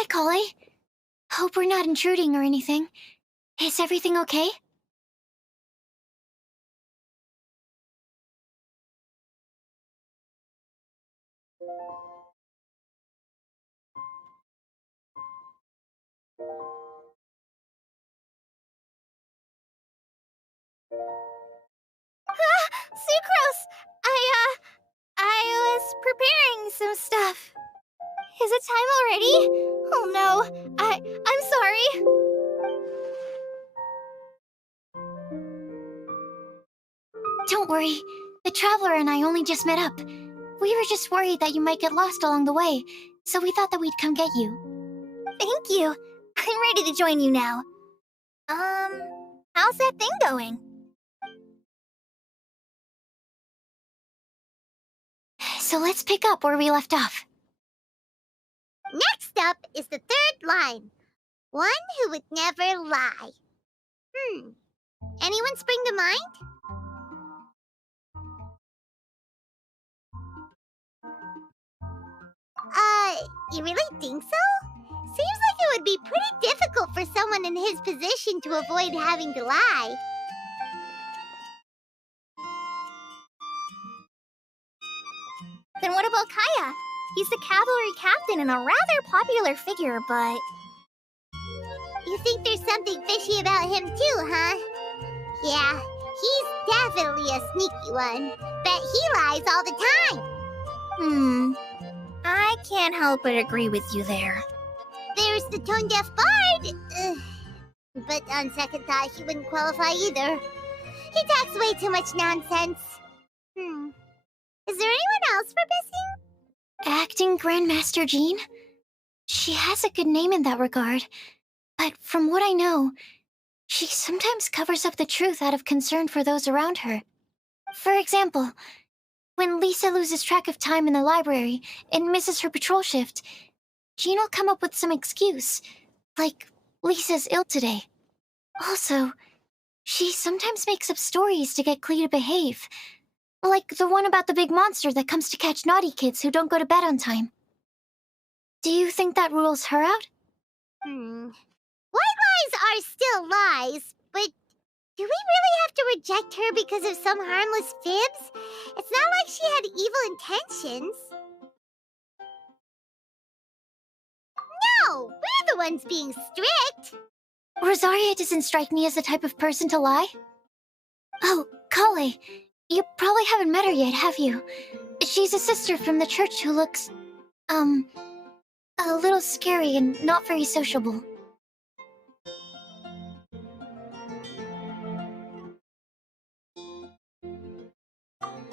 Hi, Collie. Hope we're not intruding or anything. Is everything okay? Sucrose! I was preparing some stuff. Is it time already? Oh no, I'm sorry. Don't worry. The Traveler and I only just met up. We were just worried that you might get lost along the way, so we thought that we'd come get you. Thank you. I'm ready to join you now. How's that thing going? So let's pick up where we left off. Next up is the third line. One who would never lie. Anyone spring to mind? You really think so? Seems like it would be pretty difficult for someone in his position to avoid having to lie. Then what about Kaya? He's the cavalry captain and a rather popular figure, but... You think there's something fishy about him too, huh? Yeah, he's definitely a sneaky one. Bet he lies all the time. I can't help but agree with you there. There's the tone-deaf bard. But on second thought, he wouldn't qualify either. He talks way too much nonsense. Is there anyone else for missing? Acting Grandmaster Jean? She has a good name in that regard, but from what I know, she sometimes covers up the truth out of concern for those around her. For example, when Lisa loses track of time in the library and misses her patrol shift, Jean will come up with some excuse, like Lisa's ill today. Also, she sometimes makes up stories to get Klee to behave, like the one about the big monster that comes to catch naughty kids who don't go to bed on time. Do you think that rules her out? White lies are still lies, but do we really have to reject her because of some harmless fibs? It's not like she had evil intentions. No, we're the ones being strict. Rosaria doesn't strike me as the type of person to lie. Oh, Kale, you probably haven't met her yet, have you? She's a sister from the church who looks, a little scary and not very sociable.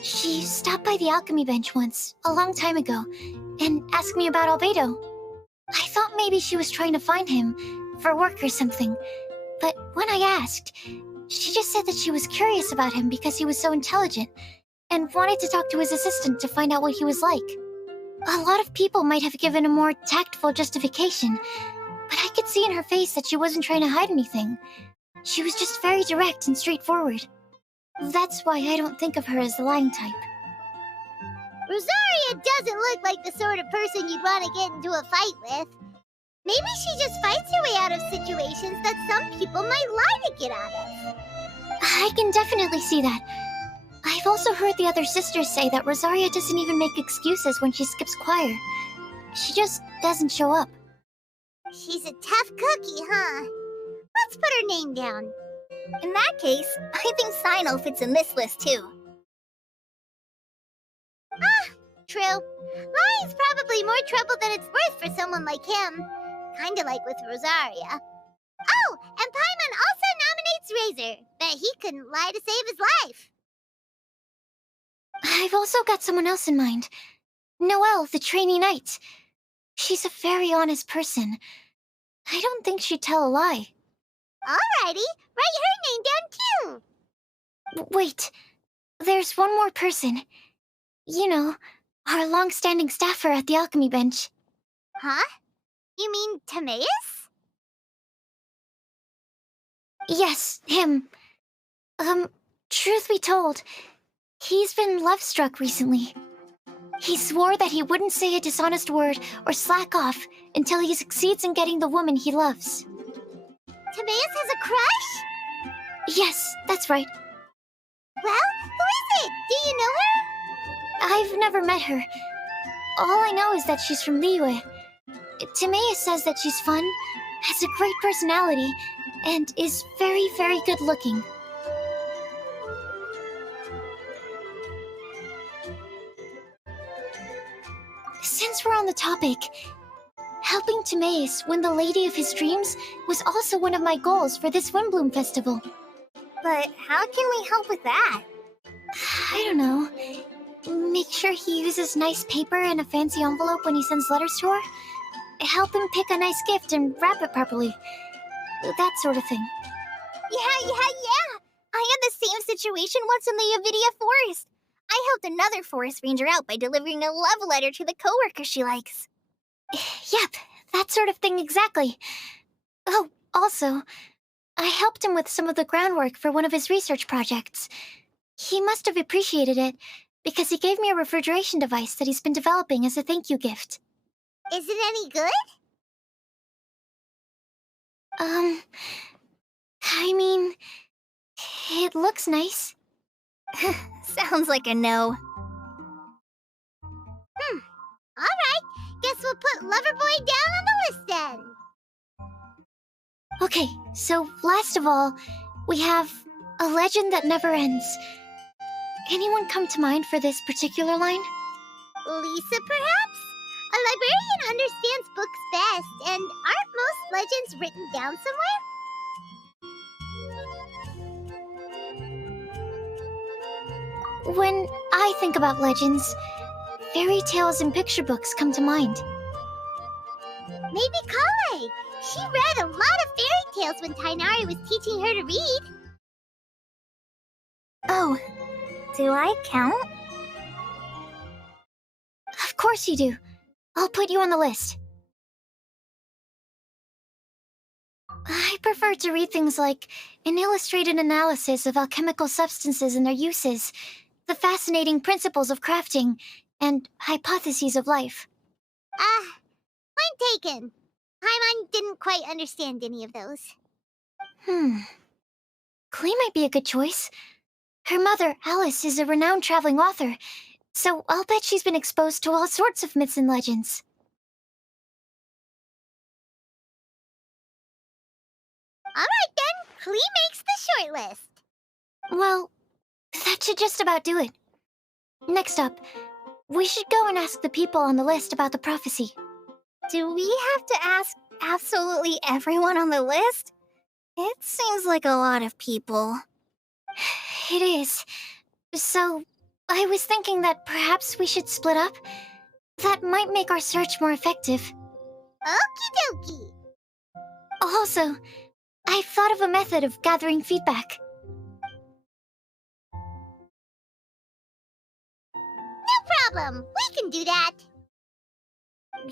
She stopped by the alchemy bench once, a long time ago, and asked me about Albedo. I thought maybe she was trying to find him, for work or something, but when I asked, she just said that she was curious about him because he was so intelligent, and wanted to talk to his assistant to find out what he was like. A lot of people might have given a more tactful justification, but I could see in her face that she wasn't trying to hide anything. She was just very direct and straightforward. That's why I don't think of her as the lying type. Rosaria doesn't look like the sort of person you'd want to get into a fight with. Maybe she just fights her way out of situations that some people might lie to get out of. I can definitely see that. I've also heard the other sisters say that Rosaria doesn't even make excuses when she skips choir. She just doesn't show up. She's a tough cookie, huh? Let's put her name down. In that case, I think Sino fits in this list too. True. Lying's probably more trouble than it's worth for someone like him. Kinda like with Rosaria. Oh, and Paimon also nominates Razor. Bet he couldn't lie to save his life. I've also got someone else in mind. Noelle, the trainee knight. She's a very honest person. I don't think she'd tell a lie. Alrighty, write her name down too. Wait, there's one more person. You know, our long-standing staffer at the alchemy bench. Huh? You mean Timaeus? Yes, him. Truth be told, he's been love-struck recently. He swore that he wouldn't say a dishonest word or slack off until he succeeds in getting the woman he loves. Timaeus has a crush? Yes, that's right. Well, who is it? Do you know her? I've never met her. All I know is that she's from Liyue. Timaeus says that she's fun, has a great personality, and is very, very good looking. Since we're on the topic, helping Timaeus win the lady of his dreams was also one of my goals for this Windbloom Festival. But how can we help with that? I don't know. Make sure he uses nice paper and a fancy envelope when he sends letters to her. Help him pick a nice gift and wrap it properly. That sort of thing. Yeah. I had the same situation once in the Avidia Forest. I helped another forest ranger out by delivering a love letter to the coworker she likes. Yep, that sort of thing exactly. Oh, also, I helped him with some of the groundwork for one of his research projects. He must have appreciated it, because he gave me a refrigeration device that he's been developing as a thank you gift. Is it any good? I mean, it looks nice. Sounds like a no. Alright, guess we'll put Loverboy down on the list then. Okay, so last of all, we have a legend that never ends. Anyone come to mind for this particular line? Lisa, perhaps? A librarian understands books best, and aren't most legends written down somewhere? When I think about legends, fairy tales and picture books come to mind. Maybe Kale. She read a lot of fairy tales when Tainari was teaching her to read. Oh, do I count? Of course you do. I'll put you on the list. I prefer to read things like an illustrated analysis of alchemical substances and their uses, the fascinating principles of crafting, and hypotheses of life. Point taken. Paimon didn't quite understand any of those. Klee might be a good choice. Her mother, Alice, is a renowned traveling author, so I'll bet she's been exposed to all sorts of myths and legends. Alright then, Klee makes the short list. Well, that should just about do it. Next up, we should go and ask the people on the list about the prophecy. Do we have to ask absolutely everyone on the list? It seems like a lot of people. It is. So, I was thinking that perhaps we should split up. That might make our search more effective. Okie dokie. Also, I've thought of a method of gathering feedback. No problem. We can do that.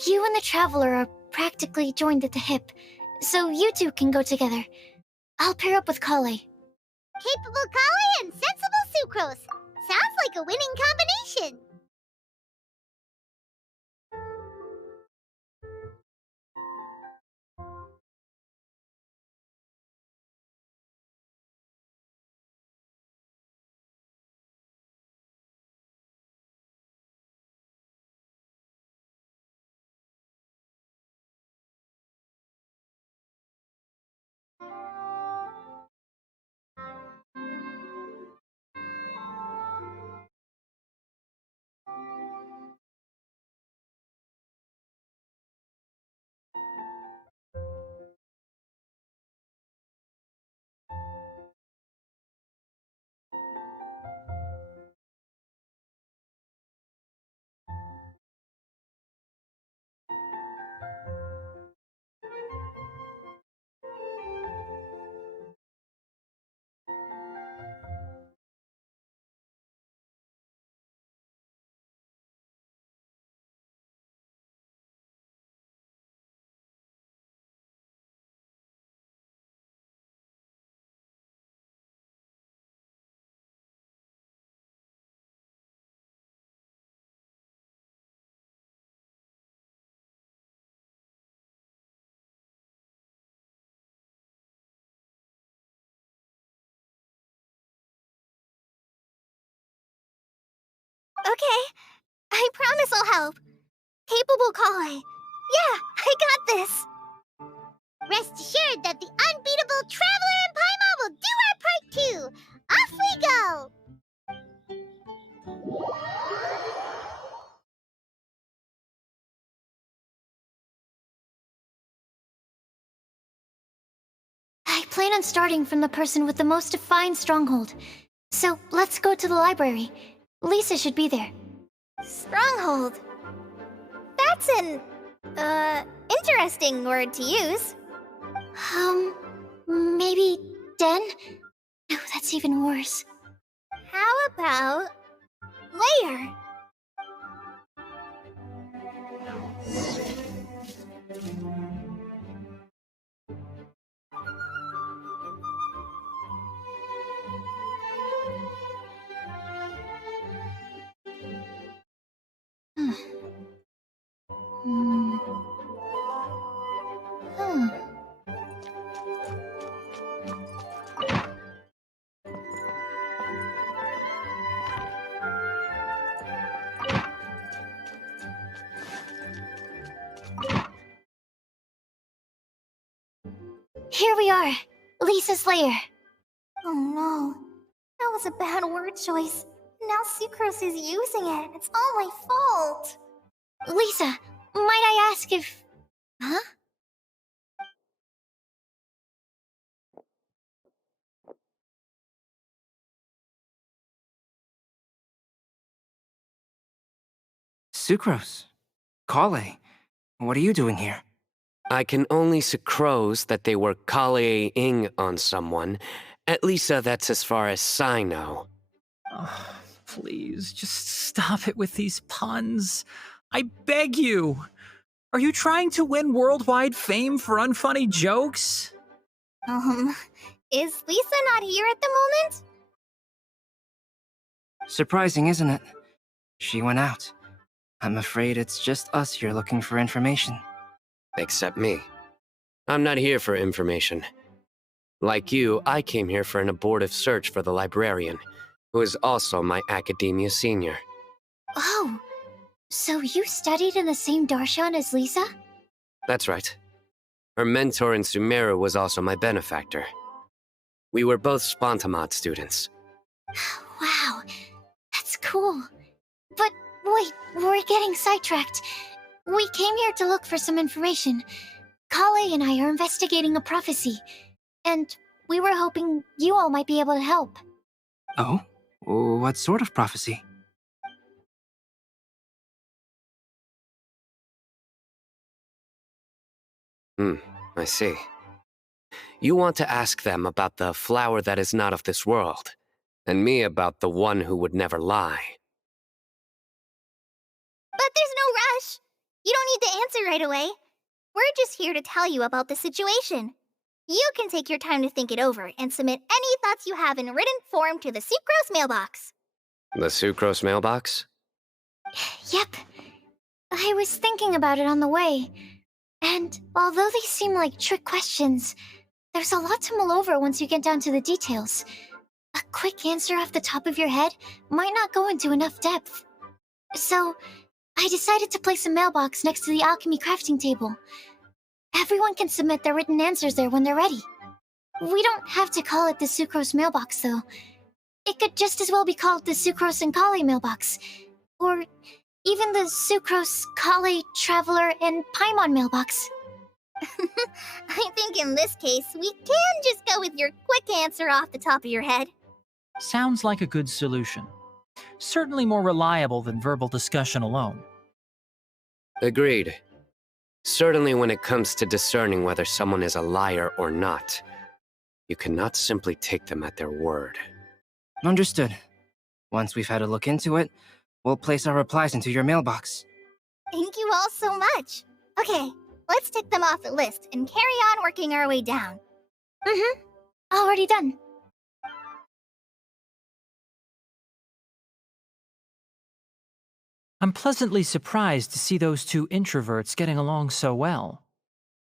You and the Traveler are practically joined at the hip, so you two can go together. I'll pair up with Kale. Capable Kali and sensible Sucrose. Sounds like a winning combination. Okay, I promise I'll help. Capable Kale. Yeah, I got this. Rest assured that the unbeatable Traveler and Paimon will do our part too. Off we go! I plan on starting from the person with the most defined stronghold. So let's go to the library. Lisa should be there. Stronghold. That's an, interesting word to use. Maybe den? No, that's even worse. How about layer? Hmm. Hmm. Here we are, Lisa's lair. Oh no, that was a bad word choice. Now Sucrose is using it. It's all my fault. Lisa, might I ask if... Huh? Sucrose. Kale. What are you doing here? I can only sucrose that they were Kale-ing on someone. At least that's as far as I know. Oh, please, just stop it with these puns. I beg you. Are you trying to win worldwide fame for unfunny jokes? Is Lisa not here at the moment? Surprising, isn't it? She went out. I'm afraid it's just us here looking for information. Except me. I'm not here for information. Like you, I came here for an abortive search for the librarian, who is also my academia senior. Oh, so you studied in the same darshan as Lisa? That's right. Her mentor in Sumeru was also my benefactor. We were both Spontamod students. Wow, that's cool. But wait, we're getting sidetracked. We came here to look for some information. Kale and I are investigating a prophecy, and we were hoping you all might be able to help. Oh? What sort of prophecy? I see. You want to ask them about the flower that is not of this world, and me about the one who would never lie. But there's no rush. You don't need to answer right away. We're just here to tell you about the situation. You can take your time to think it over and submit any thoughts you have in written form to the Sucrose mailbox. The Sucrose mailbox? Yep. I was thinking about it on the way. And although they seem like trick questions, there's a lot to mull over once you get down to the details. A quick answer off the top of your head might not go into enough depth. So, I decided to place a mailbox next to the alchemy crafting table. Everyone can submit their written answers there when they're ready. We don't have to call it the Sucrose mailbox, though. It could just as well be called the Sucrose and Kale mailbox. Or even the Sucrose, Kale, Traveler, and Paimon mailbox. I think in this case, we can just go with your quick answer off the top of your head. Sounds like a good solution. Certainly more reliable than verbal discussion alone. Agreed. Certainly when it comes to discerning whether someone is a liar or not, you cannot simply take them at their word. Understood. Once we've had a look into it, we'll place our replies into your mailbox. Thank you all so much. Okay, let's tick them off the list and carry on working our way down. Already done. I'm pleasantly surprised to see those two introverts getting along so well.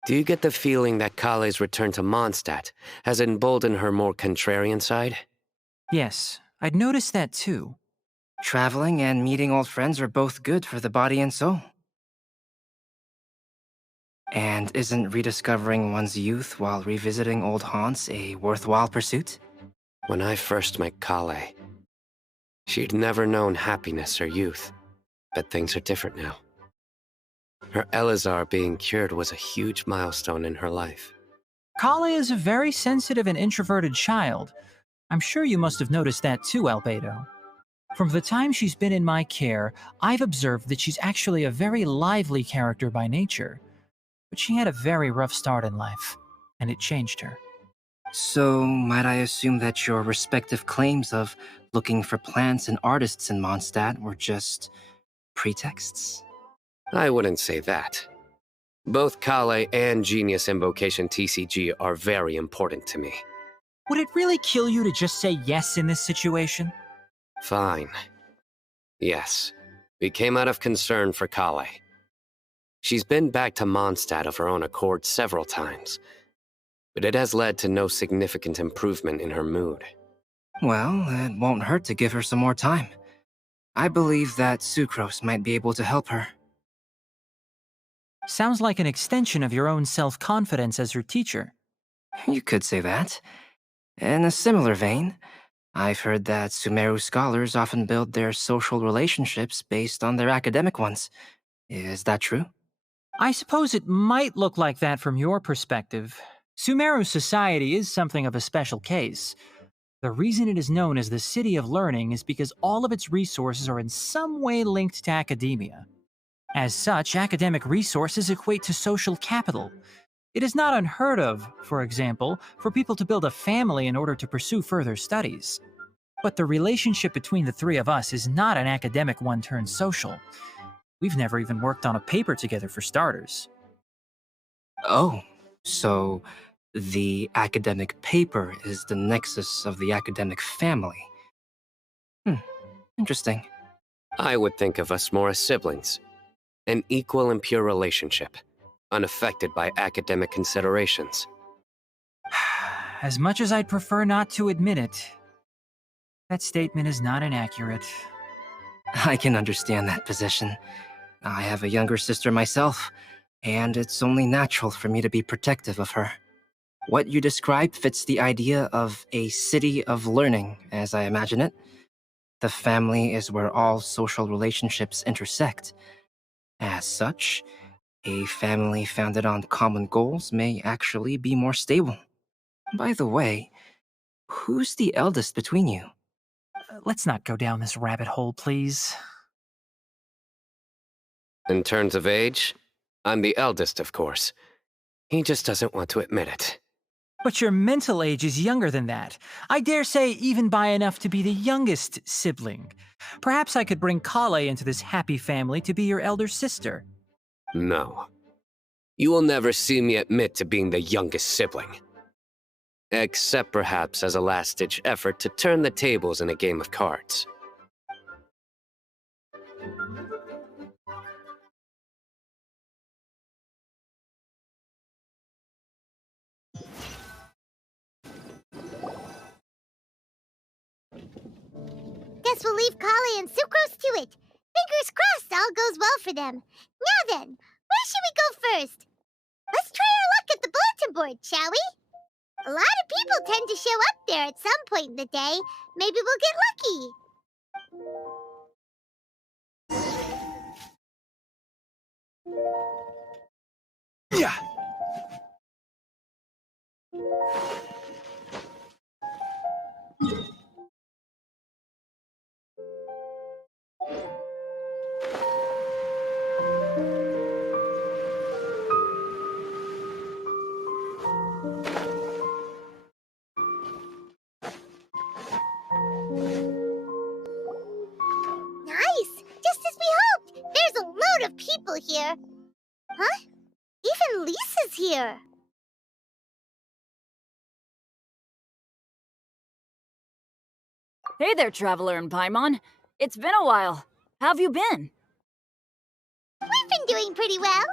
Do you get the feeling that Kale's return to Mondstadt has emboldened her more contrarian side? Yes, I'd noticed that too. Traveling and meeting old friends are both good for the body and soul. And isn't rediscovering one's youth while revisiting old haunts a worthwhile pursuit? When I first met Kale, she'd never known happiness or youth, but things are different now. Her Elazar being cured was a huge milestone in her life. Kale is a very sensitive and introverted child. I'm sure you must have noticed that too, Albedo. From the time she's been in my care, I've observed that she's actually a very lively character by nature. But she had a very rough start in life, and it changed her. So, might I assume that your respective claims of looking for plants and artists in Mondstadt were just pretexts? I wouldn't say that. Both Kale and Genius Invocation TCG are very important to me. Would it really kill you to just say yes in this situation? Fine. Yes, we came out of concern for Kale. She's been back to Mondstadt of her own accord several times, but it has led to no significant improvement in her mood. Well, it won't hurt to give her some more time. I believe that Sucrose might be able to help her. Sounds like an extension of your own self-confidence as her teacher. You could say that. In a similar vein, I've heard that Sumeru scholars often build their social relationships based on their academic ones. Is that true? I suppose it might look like that from your perspective. Sumeru society is something of a special case. The reason it is known as the City of Learning is because all of its resources are in some way linked to academia. As such, academic resources equate to social capital. It is not unheard of, for example, for people to build a family in order to pursue further studies. But the relationship between the three of us is not an academic one turned social. We've never even worked on a paper together for starters. Oh, so the academic paper is the nexus of the academic family. Interesting. I would think of us more as siblings. An equal and pure relationship, unaffected by academic considerations. As much as I'd prefer not to admit it, that statement is not inaccurate. I can understand that position. I have a younger sister myself, and it's only natural for me to be protective of her. What you describe fits the idea of a city of learning, as I imagine it. The family is where all social relationships intersect. As such, a family founded on common goals may actually be more stable. By the way, who's the eldest between you? Let's not go down this rabbit hole, please. In terms of age, I'm the eldest, of course. He just doesn't want to admit it. But your mental age is younger than that. I dare say even by enough to be the youngest sibling. Perhaps I could bring Kale into this happy family to be your elder sister. No. You will never see me admit to being the youngest sibling. Except perhaps as a last-ditch effort to turn the tables in a game of cards. Guess we'll leave Kale and Sucrose to it. Fingers crossed all goes well for them. Now then, where should we go first? Let's try our luck at the bulletin board, shall we? A lot of people tend to show up there at some point in the day. Maybe we'll get lucky. Yeah. Nice! Just as we hoped! There's a load of people here. Huh? Even Lisa's here. Hey there, Traveler in Paimon. It's been a while. How have you been? We've been doing pretty well.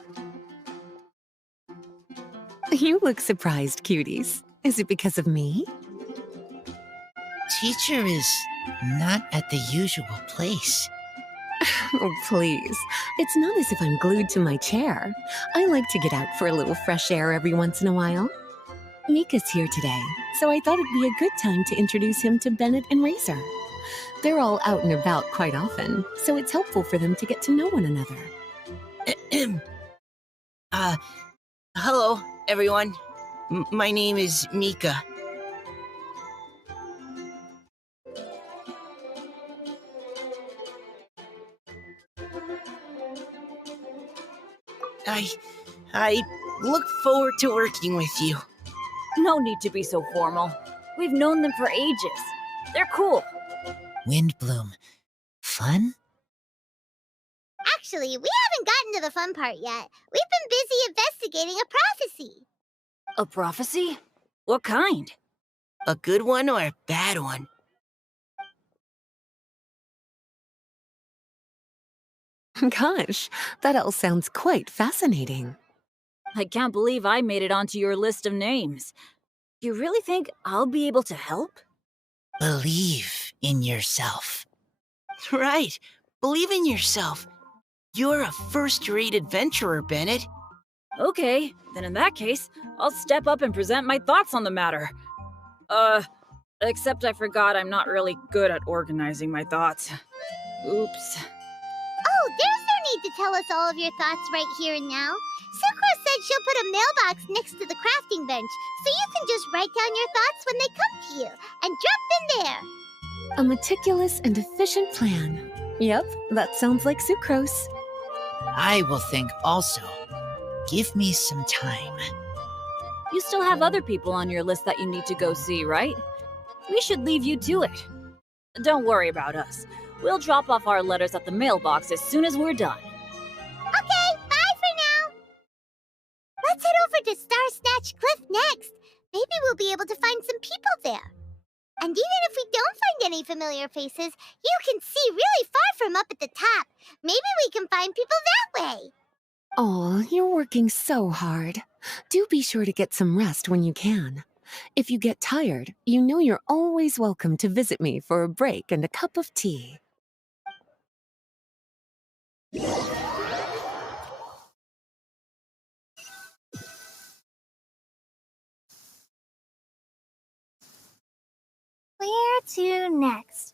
You look surprised, cuties. Is it because of me? Teacher is Not at the usual place. Oh, please. It's not as if I'm glued to my chair. I like to get out for a little fresh air every once in a while. Mika's here today, so I thought it'd be a good time to introduce him to Bennett and Razor. They're all out and about quite often, so it's helpful for them to get to know one another. Hello, everyone. My name is Mika. I look forward to working with you. No need to be so formal. We've known them for ages. They're cool. Windbloom. Fun? Actually, we haven't gotten to the fun part yet. We've been busy investigating a prophecy. A prophecy? What kind? A good one or a bad one? Gosh, that all sounds quite fascinating. I can't believe I made it onto your list of names. You really think I'll be able to help? Believe in yourself. Right. Believe in yourself. You're a first-rate adventurer, Bennett. Okay, then in that case, I'll step up and present my thoughts on the matter. Except I forgot I'm not really good at organizing my thoughts. Oops. Oh, there's no need to tell us all of your thoughts right here and now. Sakura said she'll put a mailbox next to the crafting bench, so you can just write down your thoughts when they come to you, and drop them there. A meticulous and efficient plan. Yep, that sounds like sucrose. I will think also. Give me some time. You still have other people on your list that you need to go see, right? We should leave you to it. Don't worry about us. We'll drop off our letters at the mailbox as soon as we're done. Okay, bye for now. Let's head over to Star Snatch Cliff next. Maybe we'll be able to find some people there. And even if we don't find any familiar faces, you can see really far from up at the top. Maybe we can find people that way. Aw, you're working so hard. Do be sure to get some rest when you can. If you get tired, you know you're always welcome to visit me for a break and a cup of tea. Where to next?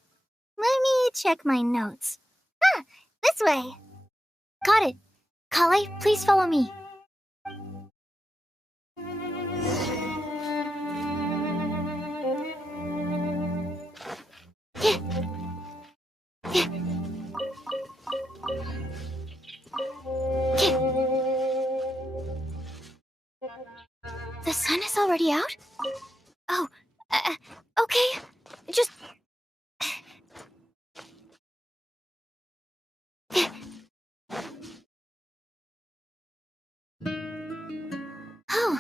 Let me check my notes. Ah, this way. Got it. Kale, please follow me. The sun is already out? Oh, okay. Just... Oh,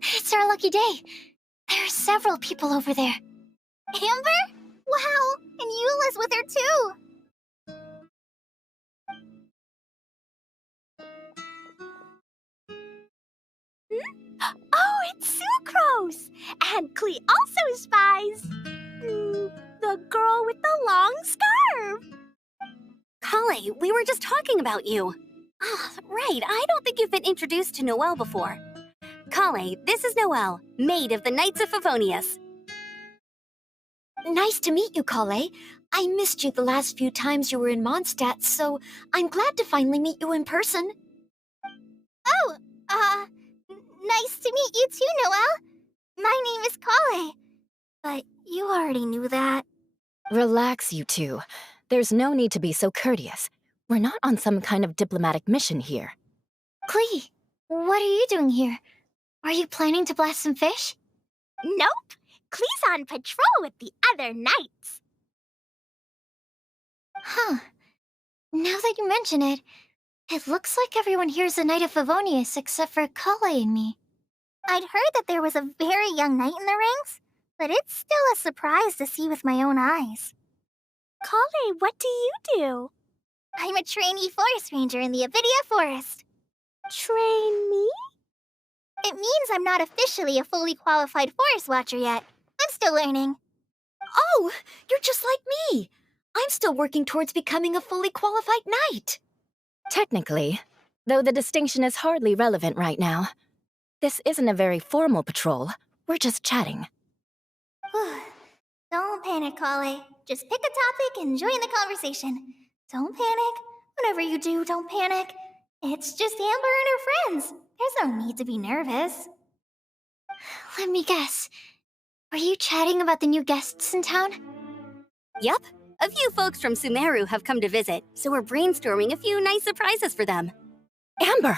it's our lucky day. There are several people over there. Amber? Wow, and Eula's with her too. Oh, it's Sucrose! And Klee also spies the girl with the long scarf. Kale, we were just talking about you. Ah, right, I don't think you've been introduced to Noelle before. Kale, this is Noelle, maid of the Knights of Favonius. Nice to meet you, Kale. I missed you the last few times you were in Mondstadt, so I'm glad to finally meet you in person. Oh, nice to meet you too, Noelle. My name is Kale. But you already knew that. Relax, you two. There's no need to be so courteous. We're not on some kind of diplomatic mission here. Klee, what are you doing here? Are you planning to blast some fish? Nope. Klee's on patrol with the other knights. Huh. Now that you mention it, it looks like everyone here is a Knight of Favonius except for Kale and me. I'd heard that there was a very young knight in the rings, but it's still a surprise to see with my own eyes. Kale, what do you do? I'm a trainee forest ranger in the Avidia Forest. Trainee? It means I'm not officially a fully qualified forest watcher yet. I'm still learning. Oh, you're just like me. I'm still working towards becoming a fully qualified knight. Technically, though the distinction is hardly relevant right now. This isn't a very formal patrol. We're just chatting. Don't panic, Kale. Just pick a topic and join the conversation. Don't panic. Whatever you do, don't panic. It's just Amber and her friends. There's no need to be nervous. Let me guess. Were you chatting about the new guests in town? Yup. A few folks from Sumeru have come to visit, so we're brainstorming a few nice surprises for them. Amber!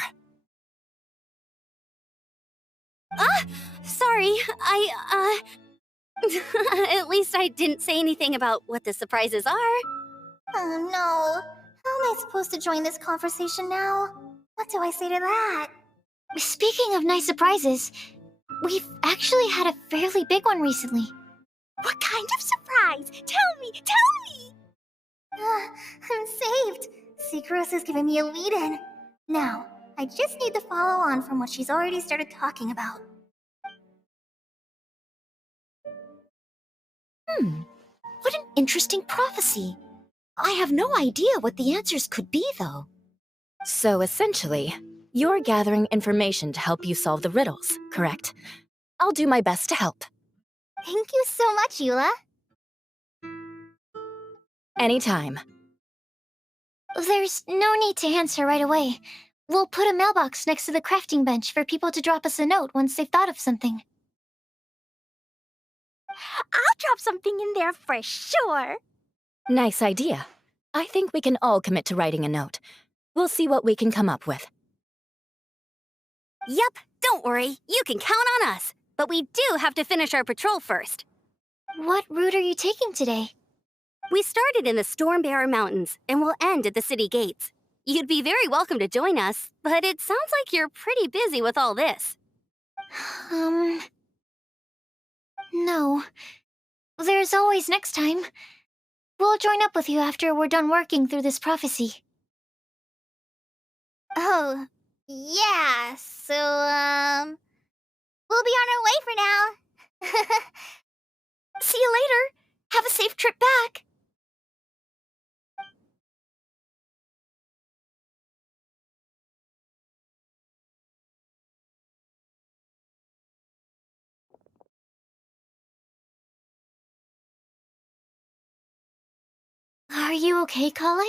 Sorry, At least I didn't say anything about what the surprises are. Oh no. How am I supposed to join this conversation now? What do I say to that? Speaking of nice surprises, we've actually had a fairly big one recently. What kind of surprise? Tell me! I'm saved. Secros is giving me a lead-in. Now, I just need to follow on from what she's already started talking about. What an interesting prophecy. I have no idea what the answers could be, though. So essentially, you're gathering information to help you solve the riddles, correct? I'll do my best to help. Thank you so much, Eula. Anytime. There's no need to answer right away. We'll put a mailbox next to the crafting bench for people to drop us a note once they've thought of something. I'll drop something in there for sure. Nice idea. I think we can all commit to writing a note. We'll see what we can come up with. Yup, don't worry, you can count on us. But we do have to finish our patrol first. What route are you taking today? We started in the Stormbearer Mountains, and we'll end at the city gates. You'd be very welcome to join us, but it sounds like you're pretty busy with all this. No. There's always next time. We'll join up with you after we're done working through this prophecy. Oh, yeah, so, we'll be on our way for now. See you later. Have a safe trip back. Are you okay, Kale?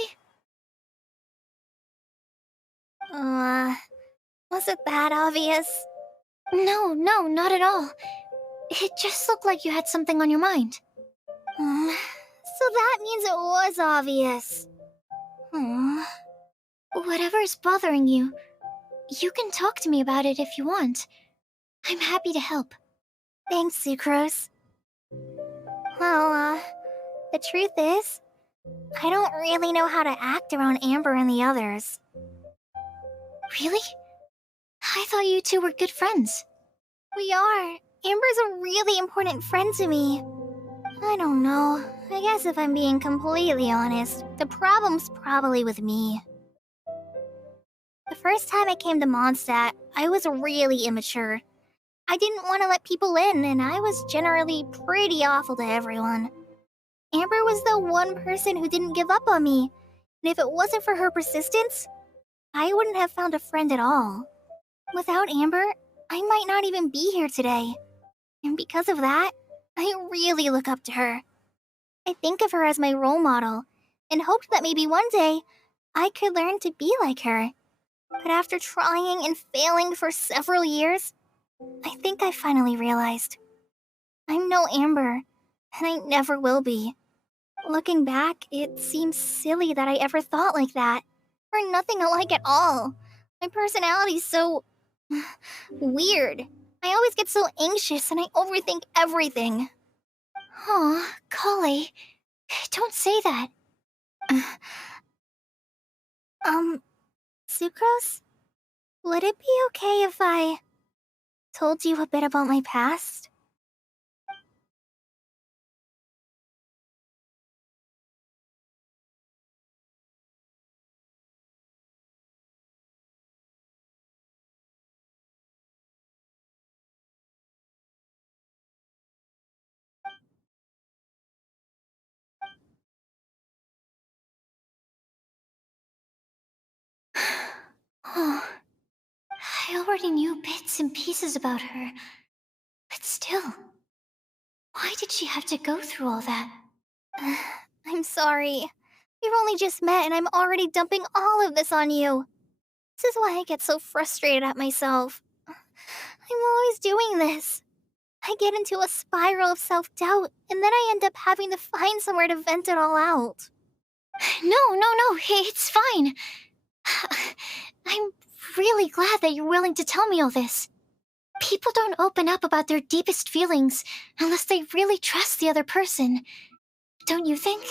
Was it that obvious? No, not at all. It just looked like you had something on your mind. So that means it was obvious. Whatever's bothering you, you can talk to me about it if you want. I'm happy to help. Thanks, Sucrose. Well, the truth is, I don't really know how to act around Amber and the others. Really? I thought you two were good friends. We are. Amber's a really important friend to me. I don't know. I guess if I'm being completely honest, the problem's probably with me. The first time I came to Mondstadt, I was really immature. I didn't want to let people in, and I was generally pretty awful to everyone. Amber was the one person who didn't give up on me, and if it wasn't for her persistence, I wouldn't have found a friend at all. Without Amber, I might not even be here today. And because of that, I really look up to her. I think of her as my role model, and hoped that maybe one day I could learn to be like her. But after trying and failing for several years, I think I finally realized. I'm no Amber, and I never will be. Looking back, it seems silly that I ever thought like that. We're nothing alike at all. My personality's so... weird. I always get so anxious and I overthink everything. Aw, Kale. Don't say that. Sucrose? Would it be okay if I told you a bit about my past? Oh, I already knew bits and pieces about her. But still, why did she have to go through all that? I'm sorry. We've only just met and I'm already dumping all of this on you. This is why I get so frustrated at myself. I'm always doing this. I get into a spiral of self-doubt, and then I end up having to find somewhere to vent it all out. No, it's fine. I'm really glad that you're willing to tell me all this. People don't open up about their deepest feelings unless they really trust the other person. Don't you think?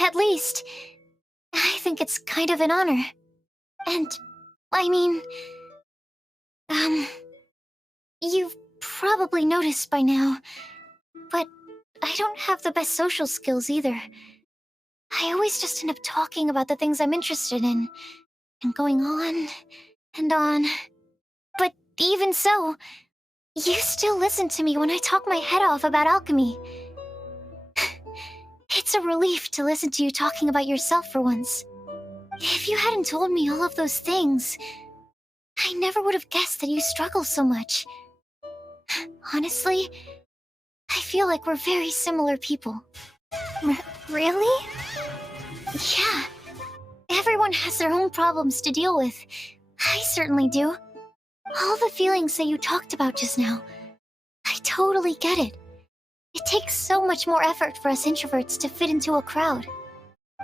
At least, I think it's kind of an honor. And, I mean, you've probably noticed by now, but I don't have the best social skills either. I always just end up talking about the things I'm interested in, and going on and on. But even so, you still listen to me when I talk my head off about alchemy. It's a relief to listen to you talking about yourself for once. If you hadn't told me all of those things, I never would have guessed that you struggle so much. Honestly, I feel like we're very similar people. Really? Yeah. Everyone has their own problems to deal with. I certainly do. All the feelings that you talked about just now, I totally get it. It takes so much more effort for us introverts to fit into a crowd.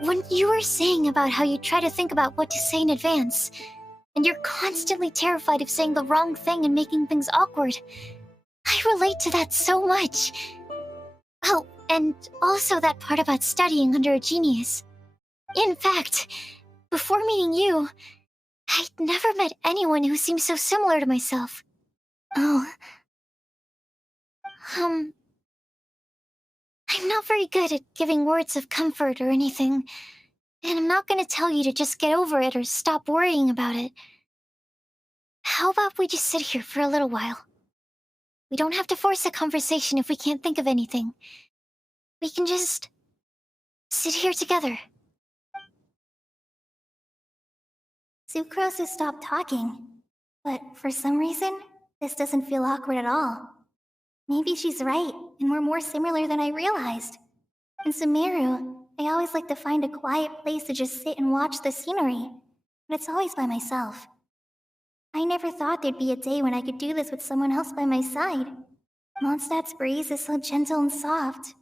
When you were saying about how you try to think about what to say in advance, and you're constantly terrified of saying the wrong thing and making things awkward, I relate to that so much. Oh, and also that part about studying under a genius. In fact, before meeting you, I'd never met anyone who seemed so similar to myself. Oh. I'm not very good at giving words of comfort or anything, and I'm not gonna tell you to just get over it or stop worrying about it. How about we just sit here for a little while? We don't have to force a conversation if we can't think of anything. We can just sit here together. Sucrose has stopped talking. But for some reason, this doesn't feel awkward at all. Maybe she's right, and we're more similar than I realized. In Sumeru, I always like to find a quiet place to just sit and watch the scenery, but it's always by myself. I never thought there'd be a day when I could do this with someone else by my side. Mondstadt's breeze is so gentle and soft.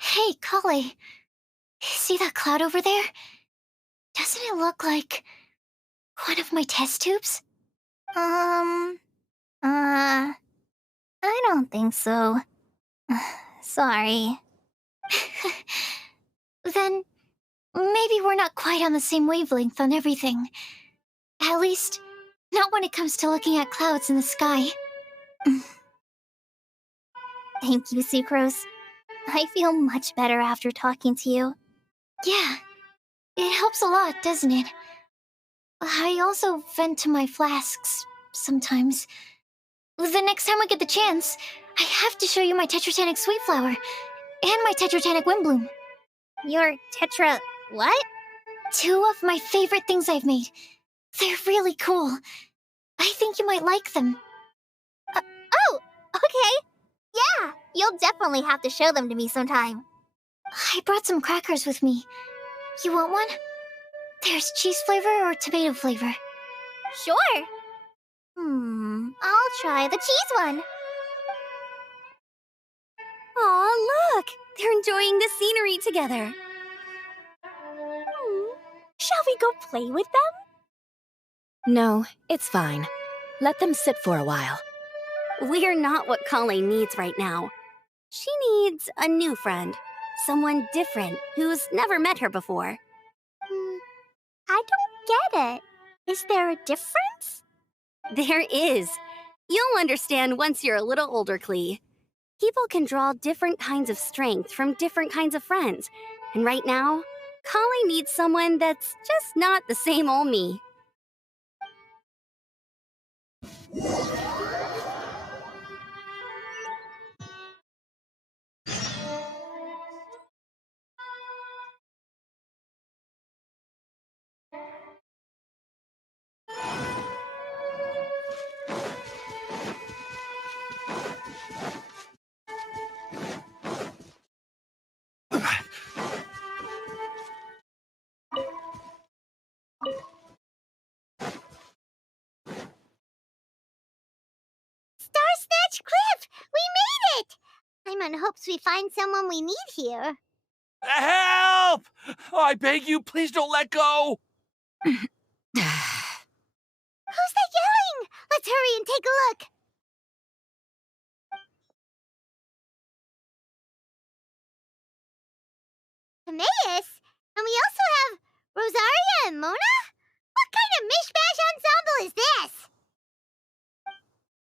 Hey, Kale. See that cloud over there? Doesn't it look like one of my test tubes? I don't think so. Sorry. Then maybe we're not quite on the same wavelength on everything. At least, not when it comes to looking at clouds in the sky. Thank you, Sucrose. I feel much better after talking to you. Yeah, it helps a lot, doesn't it? I also vent to my flasks sometimes. The next time we get the chance, I have to show you my Tetratanic Sweet Flower and my Tetratanic Windbloom. Your tetra... what? Two of my favorite things I've made. They're really cool. I think you might like them. Oh, okay. Yeah, you'll definitely have to show them to me sometime. I brought some crackers with me. You want one? There's cheese flavor or tomato flavor. Sure. I'll try the cheese one. Aw, look! They're enjoying the scenery together. Shall we go play with them? No, it's fine. Let them sit for a while. We're not what Colleen needs right now. She needs a new friend. Someone different who's never met her before. I don't get it. Is there a difference? There is. You'll understand once you're a little older, Klee. People can draw different kinds of strength from different kinds of friends. And right now, Colleen needs someone that's just not the same old me. Paimon hopes we find someone we need here. Help! Oh, I beg you, please don't let go! Who's that yelling? Let's hurry and take a look. Timaeus? And we also have Rosaria and Mona? What kind of mishmash ensemble is this?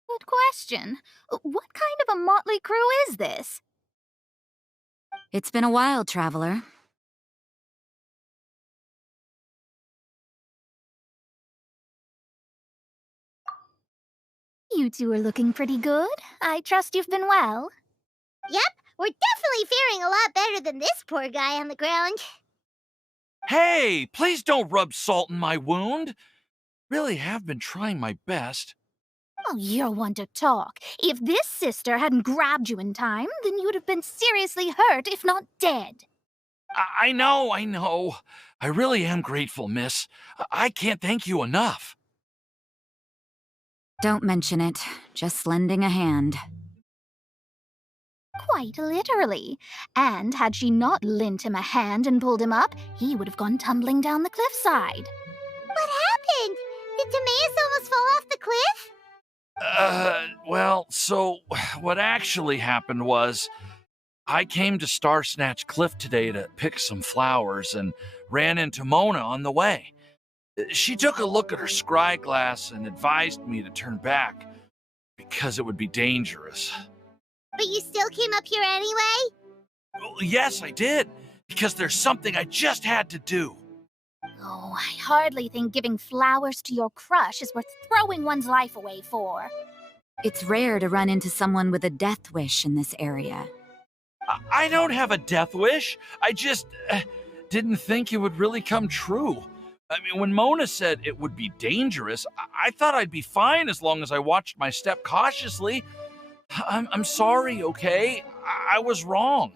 Good question. What kind of a motley crew is this? It's been a while, Traveler. You two are looking pretty good. I trust you've been well. Yep, we're definitely faring a lot better than this poor guy on the ground. Hey, please don't rub salt in my wound. Really have been trying my best. Oh, you're one to talk. If this sister hadn't grabbed you in time, then you would have been seriously hurt, if not dead. I know. I really am grateful, miss. I can't thank you enough. Don't mention it. Just lending a hand. Quite literally. And had she not lent him a hand and pulled him up, he would have gone tumbling down the cliffside. What happened? Did Timaeus almost fall off the cliff? Well, so what actually happened was I came to Star Snatch Cliff today to pick some flowers and ran into Mona on the way. She took a look at her scry glass and advised me to turn back because it would be dangerous. But you still came up here anyway? Well, yes, I did, because there's something I just had to do. Oh, I hardly think giving flowers to your crush is worth throwing one's life away for. It's rare to run into someone with a death wish in this area. I don't have a death wish. I just didn't think it would really come true. I mean, when Mona said it would be dangerous, I thought I'd be fine as long as I watched my step cautiously. I'm sorry, okay? I was wrong.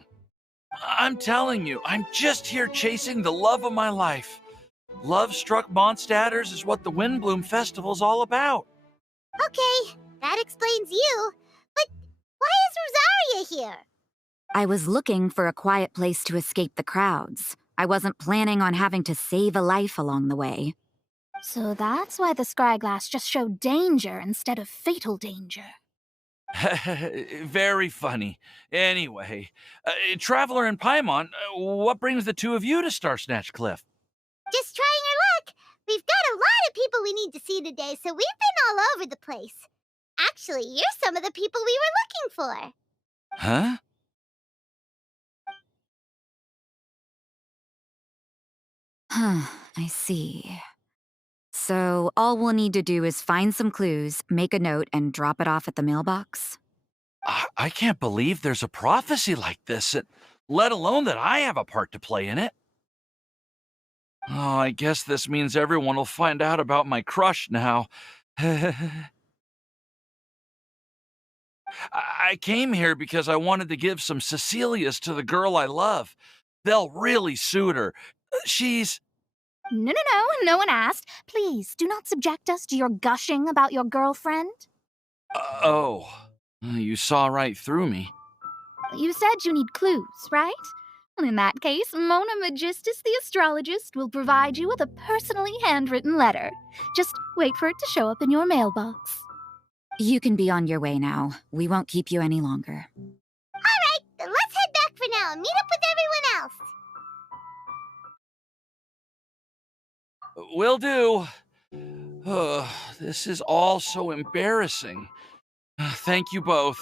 I'm telling you, I'm just here chasing the love of my life. Love-struck Mondstadters is what the Windbloom Festival's all about. Okay, that explains you. But why is Rosaria here? I was looking for a quiet place to escape the crowds. I wasn't planning on having to save a life along the way. So that's why the scryglass just showed danger instead of fatal danger. Very funny. Anyway, Traveler and Paimon, what brings the two of you to Star Snatch Cliff? Just trying our luck. We've got a lot of people we need to see today, so we've been all over the place. Actually, you're some of the people we were looking for. Huh? I see. So all we'll need to do is find some clues, make a note, and drop it off at the mailbox? I can't believe there's a prophecy like this, let alone that I have a part to play in it. Oh, I guess this means everyone will find out about my crush now. I came here because I wanted to give some Cecilias to the girl I love. They'll really suit her. She's... No one asked. Please, do not subject us to your gushing about your girlfriend. Oh, you saw right through me. You said you need clues, right? Well, in that case, Mona Magistus the astrologist will provide you with a personally handwritten letter. Just wait for it to show up in your mailbox. You can be on your way now. We won't keep you any longer. All right, then let's head back for now and meet up with everyone else. Will do. This is all so embarrassing. Thank you both.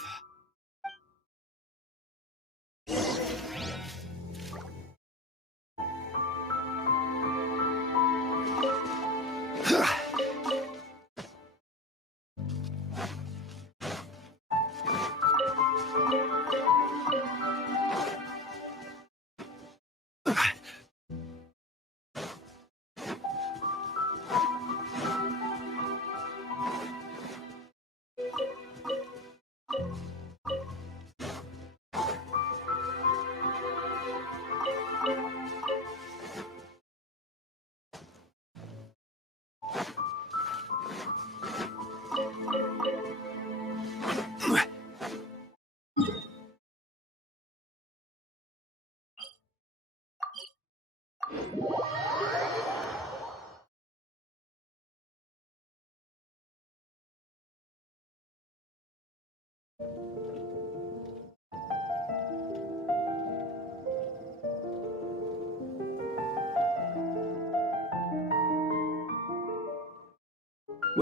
Where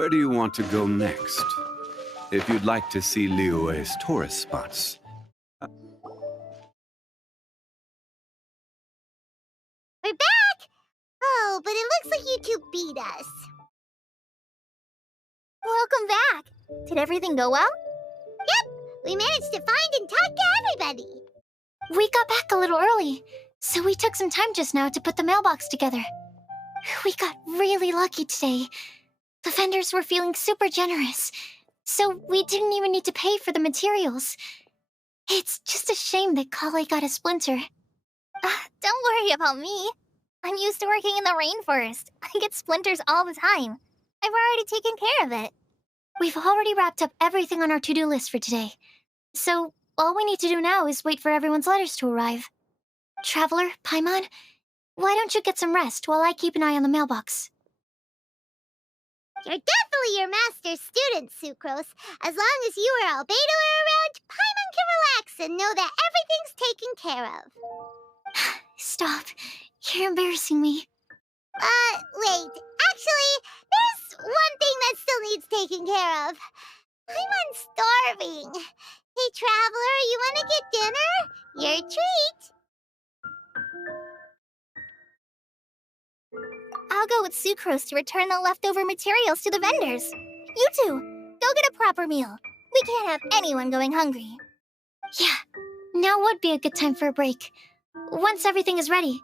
do you want to go next? If you'd like to see Liyue's tourist spots. We're back! Oh, but it looks like you two beat us. Welcome back. Did everything go well? Yep, we managed to find and talk to everybody. We got back a little early, so we took some time just now to put the mailbox together. We got really lucky today. The vendors were feeling super generous, so we didn't even need to pay for the materials. It's just a shame that Kale got a splinter. Don't worry about me. I'm used to working in the rainforest. I get splinters all the time. I've already taken care of it. We've already wrapped up everything on our to-do list for today. So, all we need to do now is wait for everyone's letters to arrive. Traveler, Paimon, why don't you get some rest while I keep an eye on the mailbox? You're definitely your master's student, Sucrose. As long as you or Albedo are around, Paimon can relax and know that everything's taken care of. Stop. You're embarrassing me. Wait. Actually, there's one thing that still needs taking care of. Paimon's starving. Hey, Traveler, you want to get dinner? Your treat. I'll go with Sucrose to return the leftover materials to the vendors. You two, go get a proper meal. We can't have anyone going hungry. Yeah, now would be a good time for a break. Once everything is ready,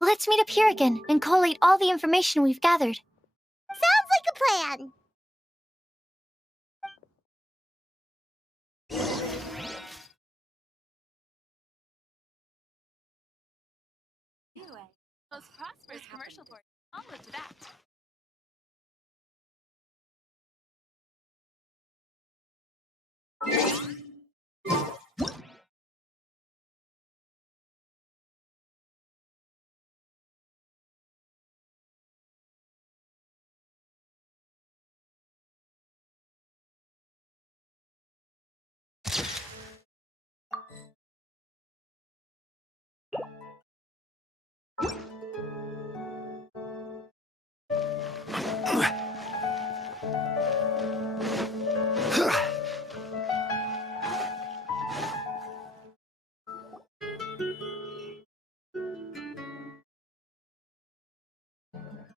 let's meet up here again and collate all the information we've gathered. Sounds like a plan. Most prosperous commercial board. I'll look to that.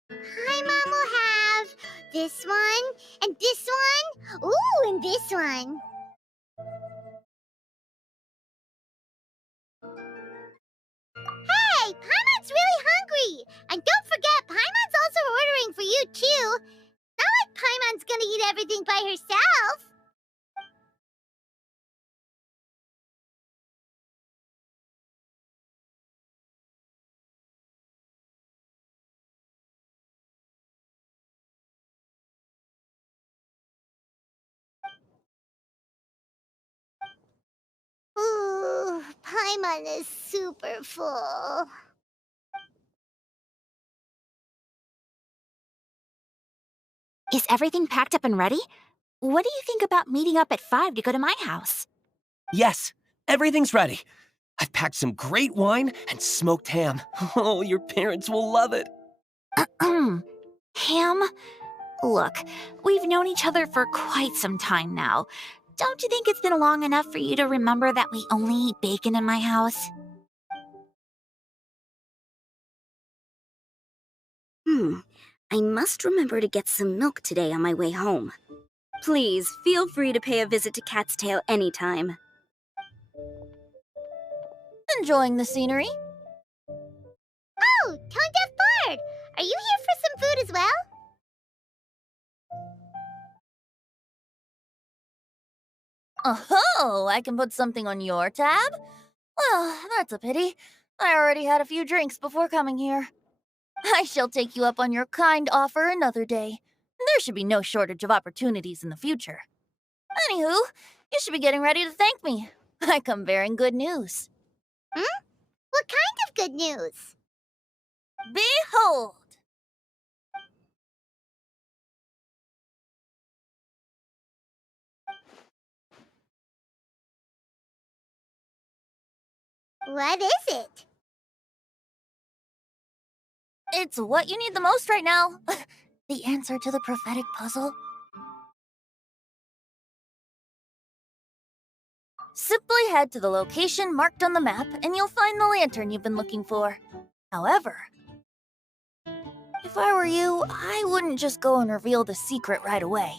Paimon will have this one, and this one. Ooh, and this one. Hey, Paimon's really hungry! And don't forget, Paimon's also ordering for you, too. Not like Paimon's gonna eat everything by herself. Ooh, Paimon is super full. Is everything packed up and ready? What do you think about meeting up at 5 to go to my house? Yes, everything's ready. I've packed some great wine and smoked ham. Oh, your parents will love it. Ham? Look, we've known each other for quite some time now. Don't you think it's been long enough for you to remember that we only eat bacon in my house? I must remember to get some milk today on my way home. Please, feel free to pay a visit to Cat's Tail anytime. Enjoying the scenery? Oh, Tone Deaf Bard! Are you here for some food as well? Oh, I can put something on your tab? Well, that's a pity. I already had a few drinks before coming here. I shall take you up on your kind offer another day. There should be no shortage of opportunities in the future. Anywho, you should be getting ready to thank me. I come bearing good news. What kind of good news? Behold! What is it? It's what you need the most right now. The answer to the prophetic puzzle. Simply head to the location marked on the map and you'll find the lantern you've been looking for. However, if I were you, I wouldn't just go and reveal the secret right away.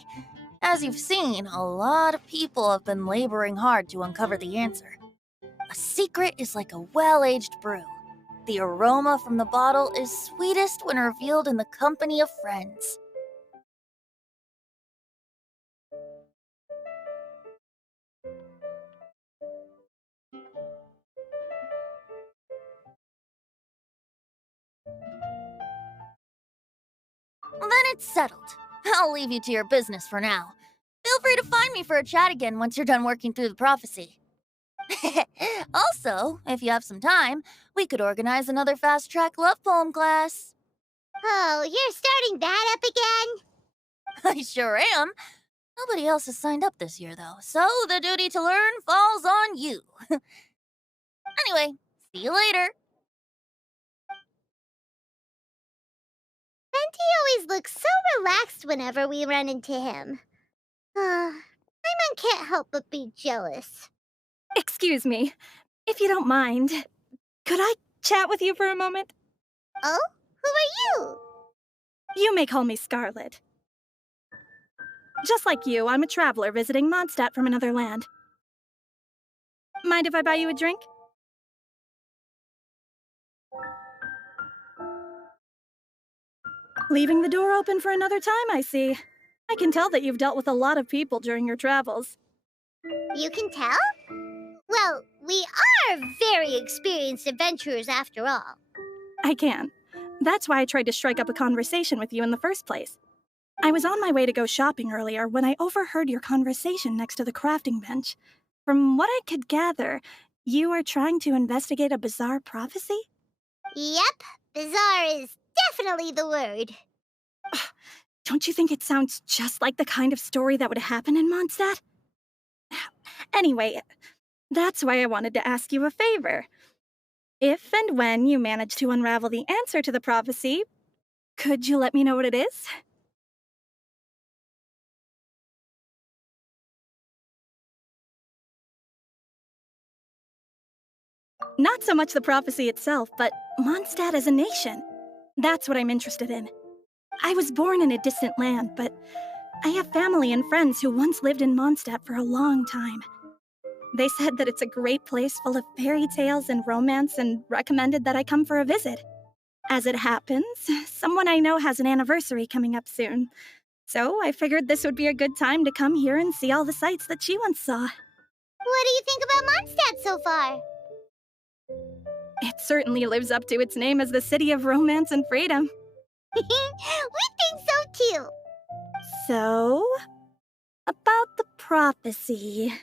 As you've seen, a lot of people have been laboring hard to uncover the answer. A secret is like a well-aged brew. The aroma from the bottle is sweetest when revealed in the company of friends. Then it's settled. I'll leave you to your business for now. Feel free to find me for a chat again once you're done working through the prophecy. Also, if you have some time, we could organize another fast-track love poem class. Oh, you're starting that up again? I sure am. Nobody else has signed up this year, though, so the duty to learn falls on you. Anyway, see you later. Venti always looks so relaxed whenever we run into him. Paimon can't help but be jealous. Excuse me, if you don't mind, could I chat with you for a moment? Oh? Who are you? You may call me Scarlet. Just like you, I'm a traveler visiting Mondstadt from another land. Mind if I buy you a drink? Leaving the door open for another time, I see. I can tell that you've dealt with a lot of people during your travels. You can tell? Well, we are very experienced adventurers after all. I can. That's why I tried to strike up a conversation with you in the first place. I was on my way to go shopping earlier when I overheard your conversation next to the crafting bench. From what I could gather, you are trying to investigate a bizarre prophecy? Yep, bizarre is definitely the word. Don't you think it sounds just like the kind of story that would happen in Mondstadt? Anyway, that's why I wanted to ask you a favor. If and when you manage to unravel the answer to the prophecy, could you let me know what it is? Not so much the prophecy itself, but Mondstadt as a nation. That's what I'm interested in. I was born in a distant land, but I have family and friends who once lived in Mondstadt for a long time. They said that it's a great place full of fairy tales and romance and recommended that I come for a visit. As it happens, someone I know has an anniversary coming up soon. So I figured this would be a good time to come here and see all the sights that she once saw. What do you think about Mondstadt so far? It certainly lives up to its name as the city of romance and freedom. We think so too. So, about the prophecy.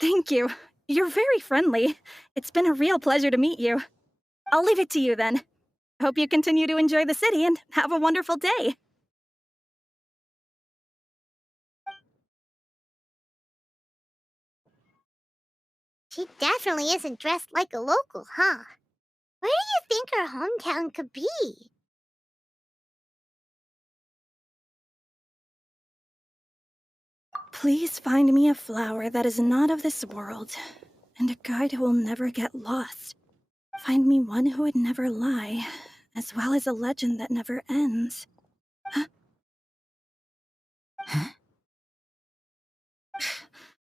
Thank you. You're very friendly. It's been a real pleasure to meet you. I'll leave it to you then. Hope you continue to enjoy the city and have a wonderful day. She definitely isn't dressed like a local, huh? Where do you think her hometown could be? Please find me a flower that is not of this world, and a guide who will never get lost. Find me one who would never lie, as well as a legend that never ends. Huh?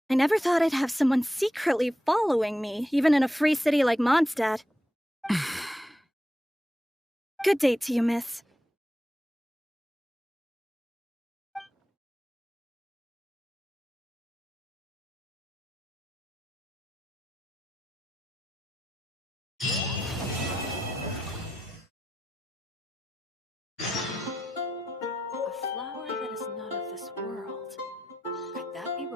I never thought I'd have someone secretly following me, even in a free city like Mondstadt. Good day to you, miss. A flower that is not of this world. Could that be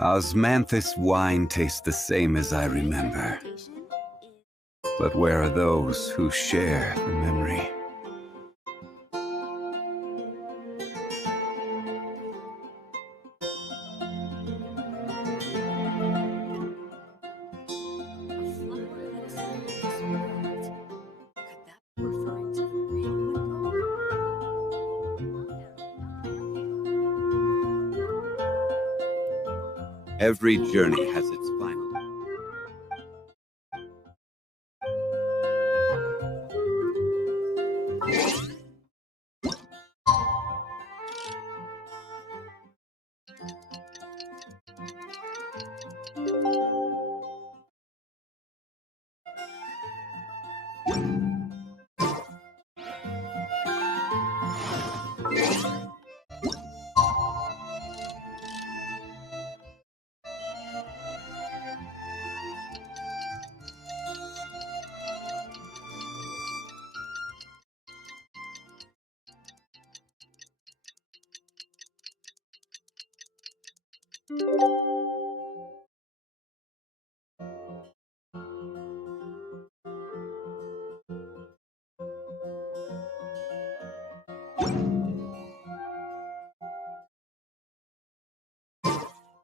Osmanthus wine tastes the same as I remember. But where are those who share the memory? Every journey has its final.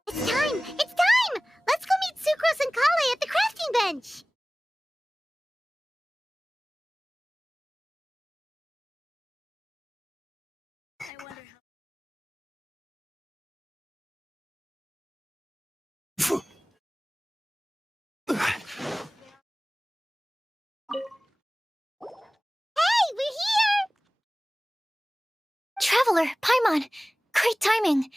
It's time! It's time! Let's go meet Sucrose and Kale at the crafting bench! Hey, we're here! Traveler, Paimon, great timing.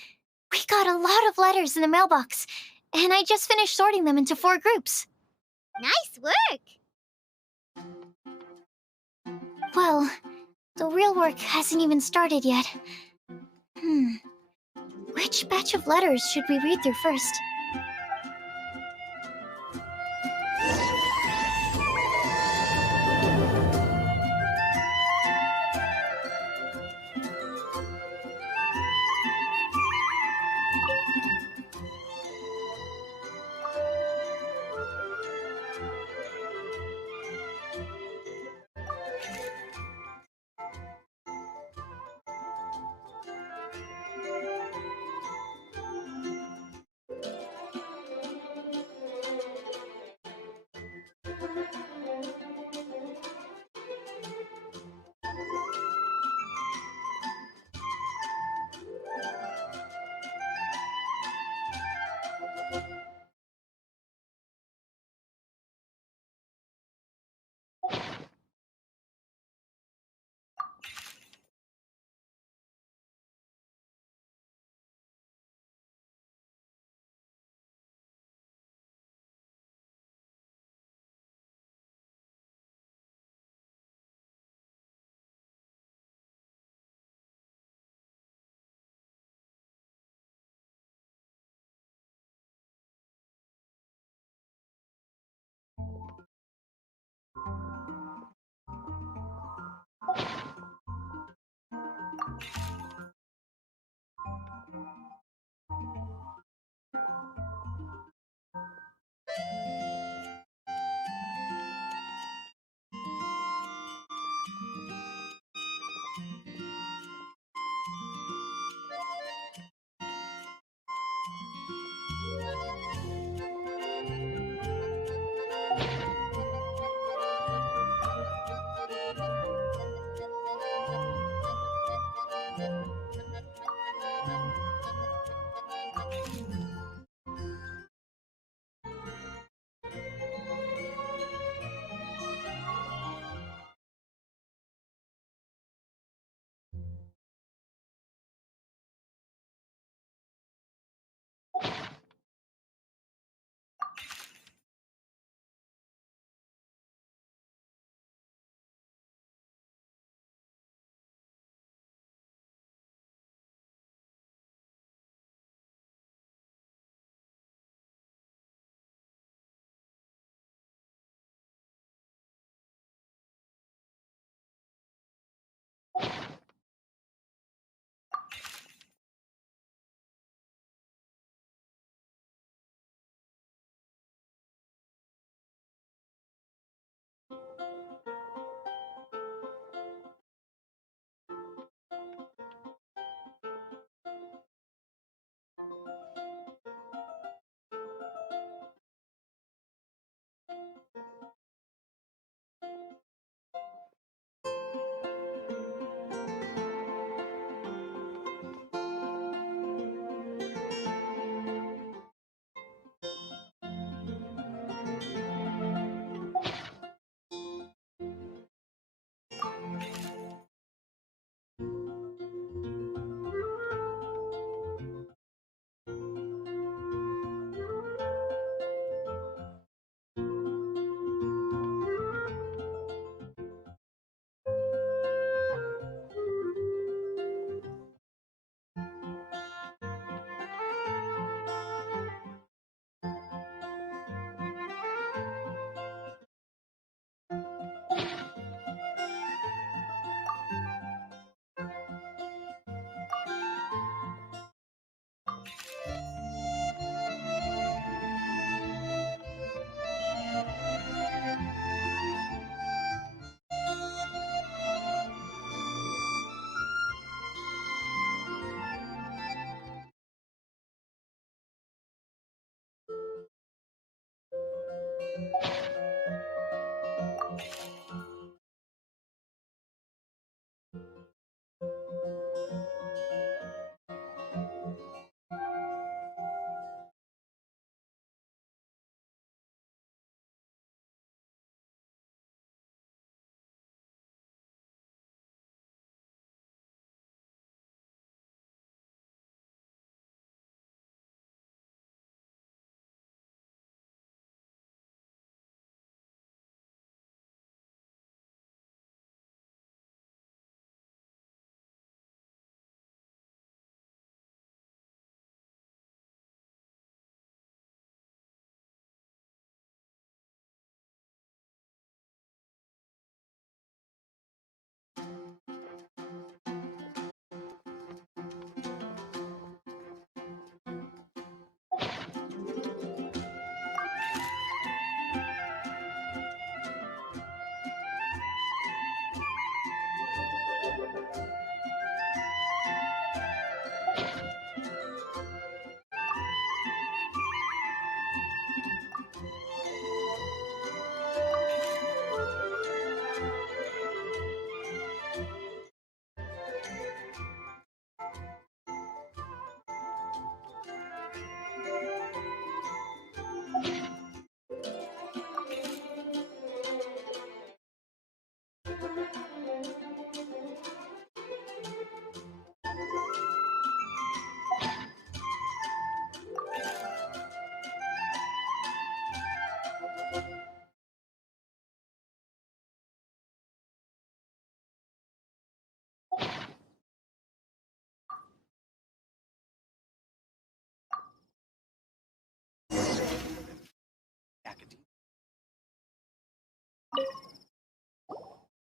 We got a lot of letters in the mailbox, and I just finished sorting them into 4 groups. Nice work! Well, the real work hasn't even started yet. Which batch of letters should we read through first?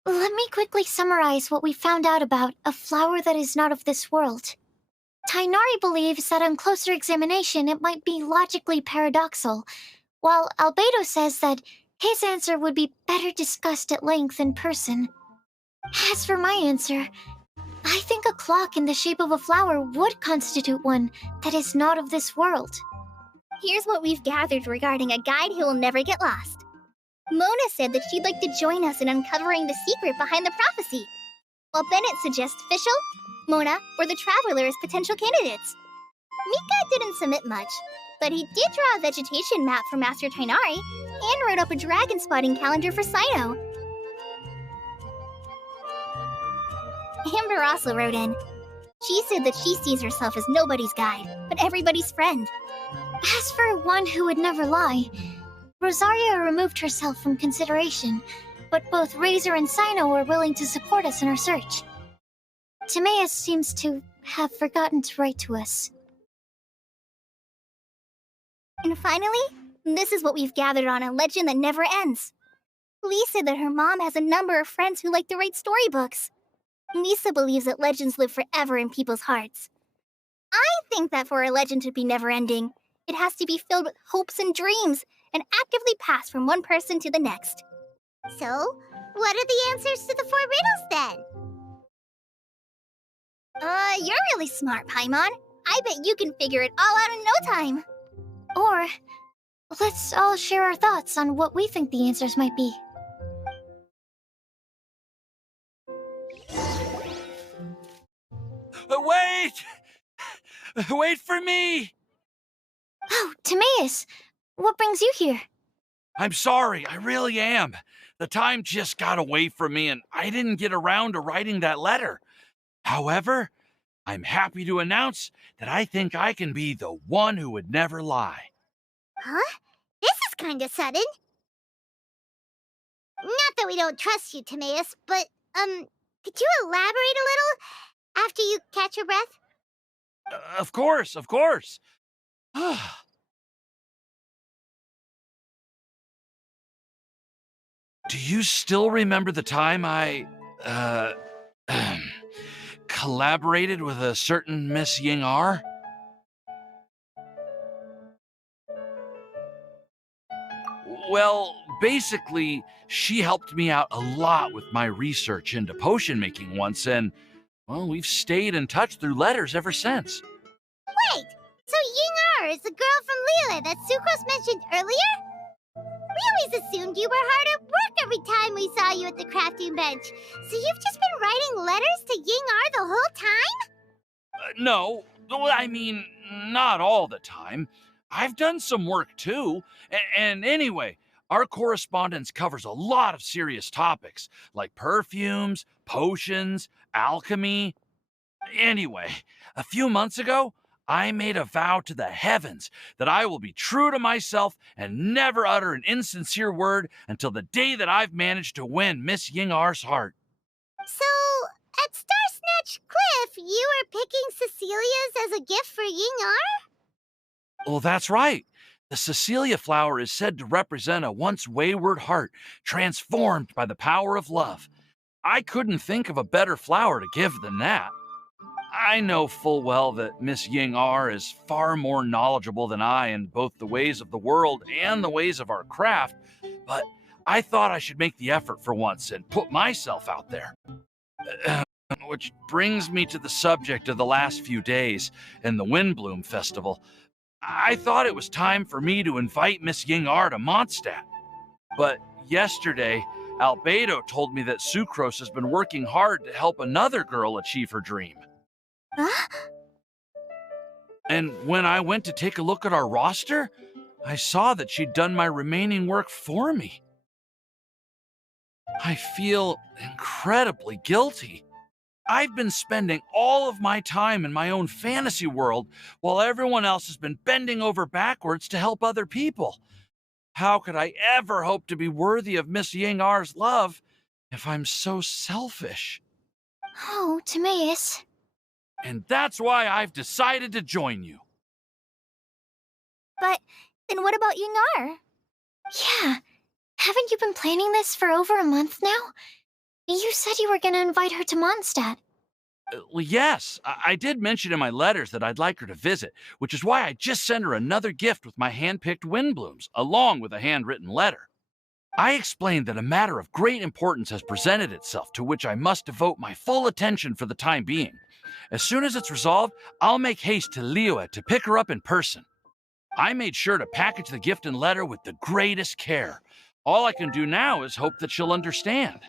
Let me quickly summarize what we found out about a flower that is not of this world. Tainari believes that on closer examination it might be logically paradoxal, while Albedo says that his answer would be better discussed at length in person. As for my answer, I think a clock in the shape of a flower would constitute one that is not of this world. Here's what we've gathered regarding a guide who will never get lost. Mona said that she'd like to join us in uncovering the secret behind the prophecy, while Bennett suggests Fischl, Mona, or the Traveler as potential candidates. Mika didn't submit much, but he did draw a vegetation map for Master Tainari and wrote up a dragon spotting calendar for Sino. Amber also wrote in. She said that she sees herself as nobody's guide, but everybody's friend. As for one who would never lie, Rosaria removed herself from consideration, but both Razor and Sino were willing to support us in our search. Timaeus seems to have forgotten to write to us. And finally, this is what we've gathered on a legend that never ends. Lee said that her mom has a number of friends who like to write storybooks. Lisa believes that legends live forever in people's hearts. I think that for a legend to be never-ending, it has to be filled with hopes and dreams and actively passed from one person to the next. So, what are the answers to the 4 riddles then? You're really smart, Paimon. I bet you can figure it all out in no time. Or, let's all share our thoughts on what we think the answers might be. Wait! Wait for me! Oh, Timaeus! What brings you here? I'm sorry, I really am. The time just got away from me and I didn't get around to writing that letter. However, I'm happy to announce that I think I can be the one who would never lie. Huh? This is kinda sudden. Not that we don't trust you, Timaeus, but, could you elaborate a little after you catch your breath? Of course, of course. Do you still remember the time I, collaborated with a certain Miss Ying-R? Well, basically, she helped me out a lot with my research into potion making once, and, well, we've stayed in touch through letters ever since. Wait! So Ying-R is the girl from Liyue that Sucrose mentioned earlier? We always assumed you were hard at work every time we saw you at the crafting bench. So you've just been writing letters to Ying-R the whole time? No, well, I mean, not all the time. I've done some work too. And anyway, our correspondence covers a lot of serious topics like perfumes, potions, alchemy. Anyway, a few months ago, I made a vow to the heavens that I will be true to myself and never utter an insincere word until the day that I've managed to win Miss Ying-R's heart. So, at Star Snatch Cliff, you were picking Cecilia's as a gift for Ying-R? Well, that's right. The Cecilia flower is said to represent a once wayward heart transformed by the power of love. I couldn't think of a better flower to give than that. I know full well that Miss Ying-R is far more knowledgeable than I in both the ways of the world and the ways of our craft, but I thought I should make the effort for once and put myself out there. Which brings me to the subject of the last few days and the Windbloom Festival. I thought it was time for me to invite Miss Ying-R to Mondstadt. But yesterday, Albedo told me that Sucrose has been working hard to help another girl achieve her dream. Huh? And when I went to take a look at our roster, I saw that she'd done my remaining work for me. I feel incredibly guilty. I've been spending all of my time in my own fantasy world while everyone else has been bending over backwards to help other people. How could I ever hope to be worthy of Miss Ying-R's love if I'm so selfish? Oh, Timaeus. And that's why I've decided to join you. But then what about Ying-R? Yeah. Haven't you been planning this for over a month now? You said you were gonna invite her to Mondstadt. Well, yes, I did mention in my letters that I'd like her to visit, which is why I just sent her another gift with my hand-picked windblooms, along with a handwritten letter. I explained that a matter of great importance has presented itself to which I must devote my full attention for the time being. As soon as it's resolved, I'll make haste to Liyue to pick her up in person. I made sure to package the gift and letter with the greatest care. All I can do now is hope that she'll understand.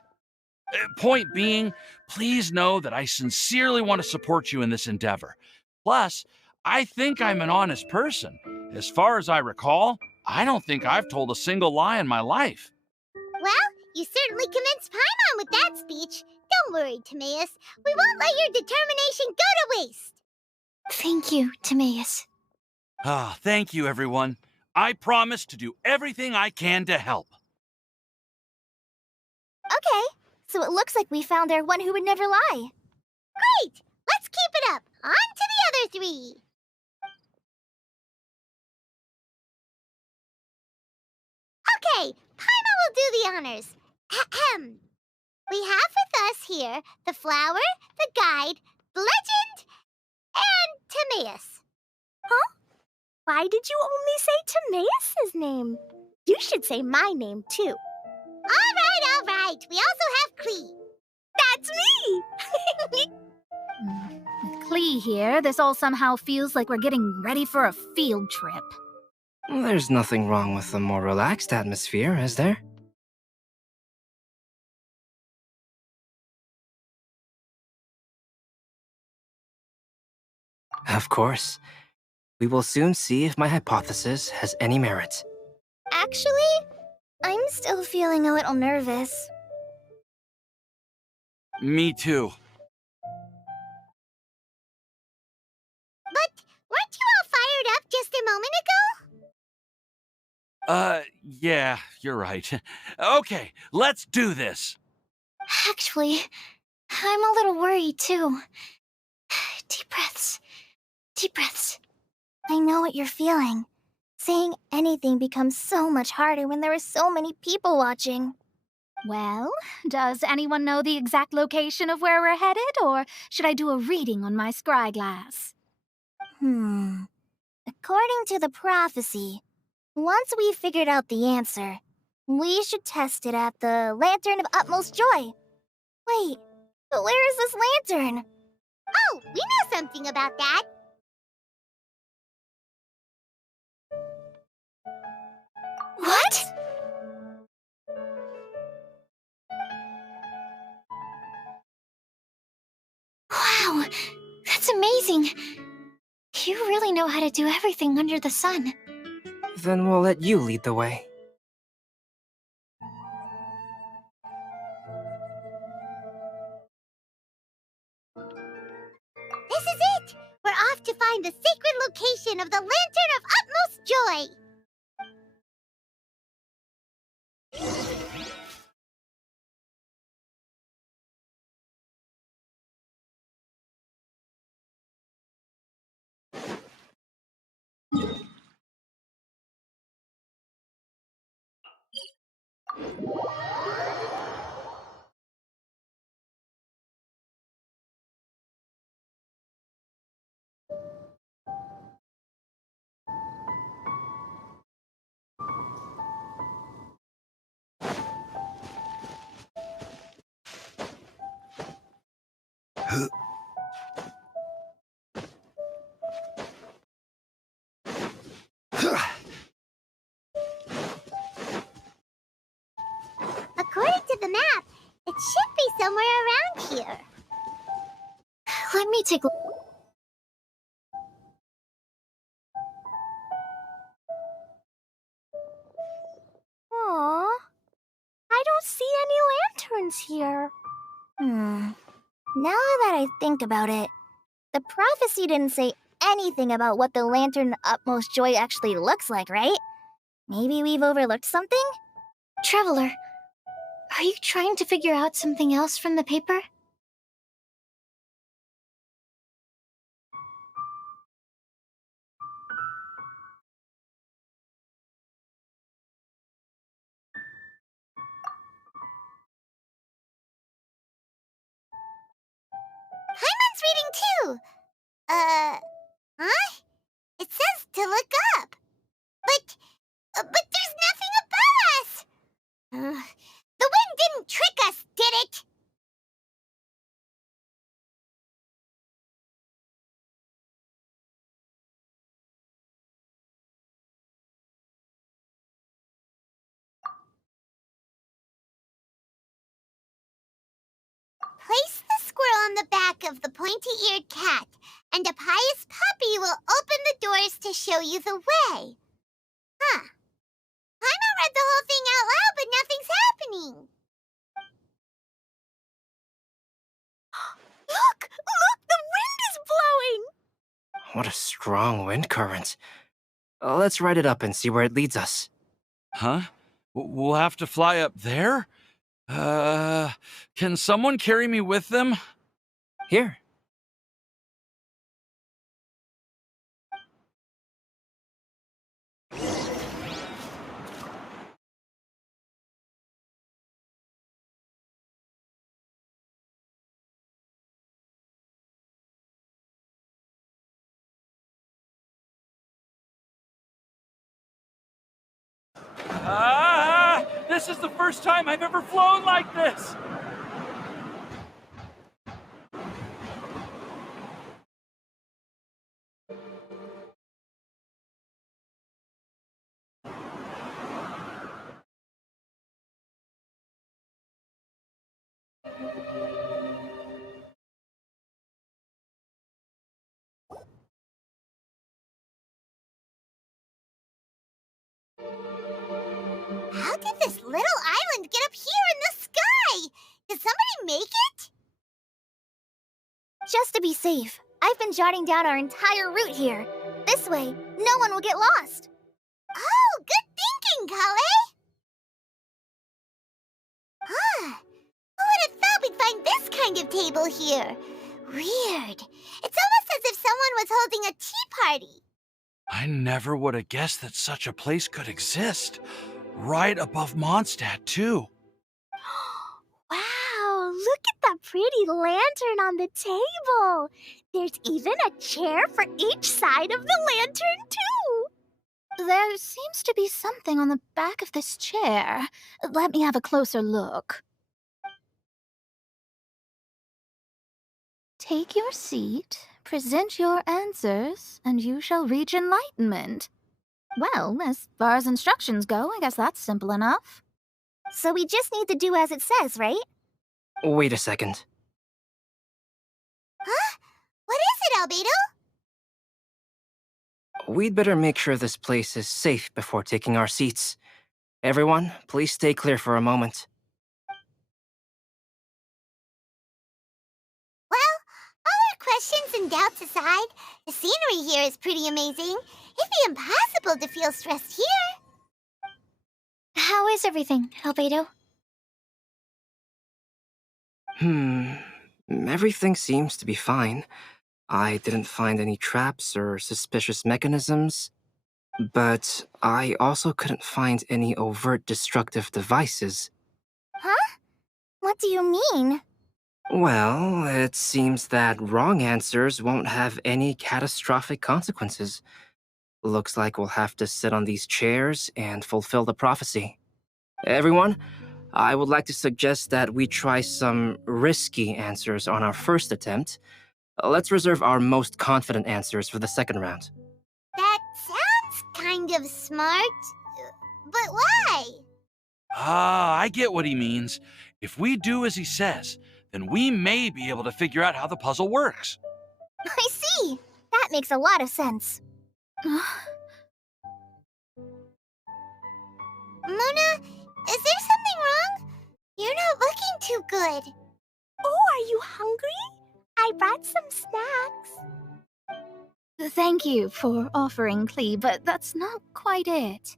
Point being, please know that I sincerely want to support you in this endeavor. Plus, I think I'm an honest person. As far as I recall, I don't think I've told a single lie in my life. Well, you certainly convinced Paimon with that speech. Don't worry, Timaeus. We won't let your determination go to waste. Thank you, Timaeus. Thank you, everyone. I promise to do everything I can to help. Okay, so it looks like we found our one who would never lie. Great! Let's keep it up. On to the other three. Okay, Paimon will do the honors. Ahem. We have with us here the flower, the guide, the legend, and Timaeus. Huh? Why did you only say Timaeus' name? You should say my name, too. All right. We also have Klee. That's me! With Klee here, this all somehow feels like we're getting ready for a field trip. There's nothing wrong with a more relaxed atmosphere, is there? Of course. We will soon see if my hypothesis has any merit. Actually, I'm still feeling a little nervous. Me too. But weren't you all fired up just a moment ago? Yeah, you're right. Okay, let's do this. Actually, I'm a little worried too. Deep breaths. Deep breaths. I know what you're feeling. Saying anything becomes so much harder when there are so many people watching. Well, does anyone know the exact location of where we're headed, or should I do a reading on my scryglass? According to the prophecy, once we've figured out the answer, we should test it at the Lantern of Utmost Joy. Wait, but where is this lantern? Oh, we know something about that. What? Wow, that's amazing. You really know how to do everything under the sun. Then we'll let you lead the way. This is it! We're off to find the sacred location of the Lantern of Utmost Joy! According to the map, it should be somewhere around here. Let me take a Aw, I don't see any lanterns here. Now that I think about it, the prophecy didn't say anything about what the Lantern of Utmost Joy actually looks like, right? Maybe we've overlooked something? Traveler, are you trying to figure out something else from the paper? too. Huh? It says to look up. But there's nothing above us! The wind didn't trick us, did it? Place the squirrel on the back of the pointy-eared cat, and a pious puppy will open the doors to show you the way. Huh. Paimon read the whole thing out loud, but nothing's happening. Look! Look! The wind is blowing! What a strong wind current. Let's write it up and see where it leads us. Huh? We'll have to fly up there? Can someone carry me with them? Here. This is the first time I've ever flown like this! How did this little island get up here in the sky? Did somebody make it? Just to be safe, I've been jotting down our entire route here. This way, no one will get lost. Oh, good thinking, Kale! Huh. Who would have thought we'd find this kind of table here? Weird. It's almost as if someone was holding a tea party. I never would have guessed that such a place could exist. Right above Mondstadt, too. Wow, look at that pretty lantern on the table. There's even a chair for each side of the lantern, too. There seems to be something on the back of this chair. Let me have a closer look. Take your seat, present your answers, and you shall reach enlightenment. Well, as far as instructions go, I guess that's simple enough. So we just need to do as it says, right? Wait a second. Huh? What is it, Albedo? We'd better make sure this place is safe before taking our seats. Everyone, please stay clear for a moment. Well, all our questions and doubts aside, the scenery here is pretty amazing. It'd be impossible to feel stressed here. How is everything, Albedo? Everything seems to be fine. I didn't find any traps or suspicious mechanisms, but I also couldn't find any overt destructive devices. Huh? What do you mean? Well, it seems that wrong answers won't have any catastrophic consequences. Looks like we'll have to sit on these chairs and fulfill the prophecy. Everyone, I would like to suggest that we try some risky answers on our first attempt. Let's reserve our most confident answers for the second round. That sounds kind of smart, but why? I get what he means. If we do as he says, then we may be able to figure out how the puzzle works. I see. That makes a lot of sense. Mona, is there something wrong? You're not looking too good. Oh, are you hungry? I brought some snacks. Thank you for offering, Klee, but that's not quite it.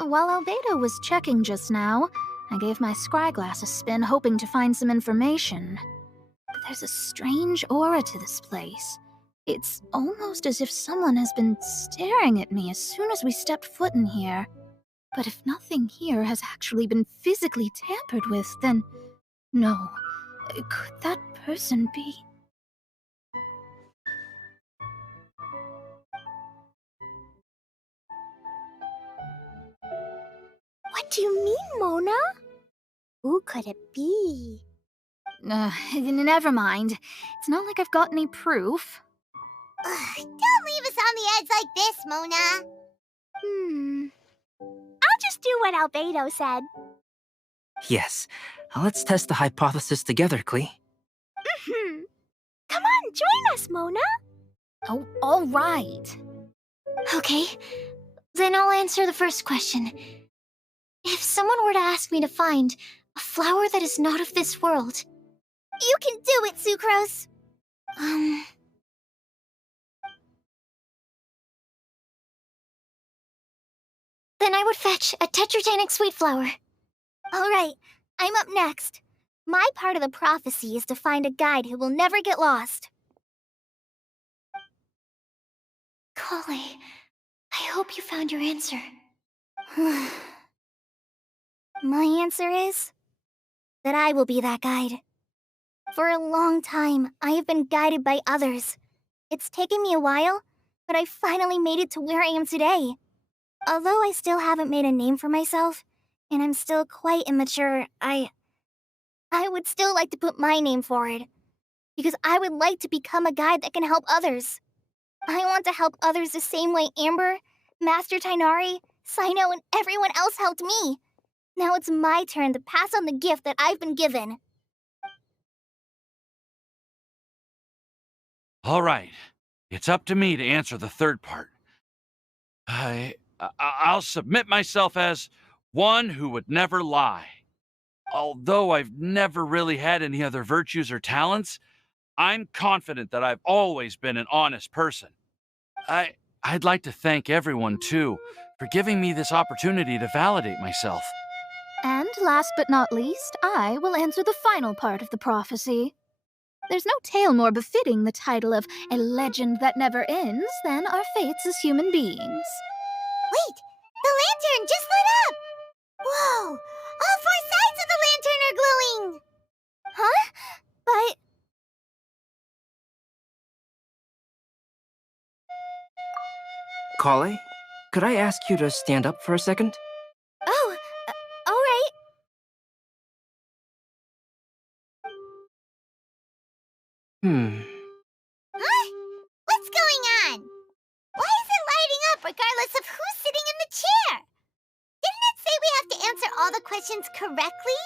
While Albedo was checking just now, I gave my scryglass a spin hoping to find some information. But there's a strange aura to this place. It's almost as if someone has been staring at me as soon as we stepped foot in here. But if nothing here has actually been physically tampered with, then no. Could that person be? What do you mean, Mona? Who could it be? Never mind. It's not like I've got any proof. Ugh, don't leave us on the edge like this, Mona. I'll just do what Albedo said. Yes. Let's test the hypothesis together, Klee. Come on, join us, Mona. Oh, all right. Okay, then I'll answer the first question. If someone were to ask me to find a flower that is not of this world... You can do it, Sucrose. Then I would fetch a tetratanic sweet flower. All right, I'm up next. My part of the prophecy is to find a guide who will never get lost. Kale, I hope you found your answer. My answer is that I will be that guide. For a long time, I have been guided by others. It's taken me a while, but I finally made it to where I am today. Although I still haven't made a name for myself, and I'm still quite immature, I would still like to put my name forward. Because I would like to become a guide that can help others. I want to help others the same way Amber, Master Tainari, Sino, and everyone else helped me. Now it's my turn to pass on the gift that I've been given. All right. It's up to me to answer the third part. I'll submit myself as one who would never lie. Although I've never really had any other virtues or talents, I'm confident that I've always been an honest person. I'd like to thank everyone, too, for giving me this opportunity to validate myself. And last but not least, I will answer the final part of the prophecy. There's no tale more befitting the title of a legend that never ends than our fates as human beings. Wait! The lantern just lit up! Whoa! All four sides of the lantern are glowing! Huh? But... Kale, could I ask you to stand up for a second? Oh, all right. Huh? What's going on? Why is it lighting up regardless of who's sitting in the chair? Didn't it say we have to answer all the questions correctly?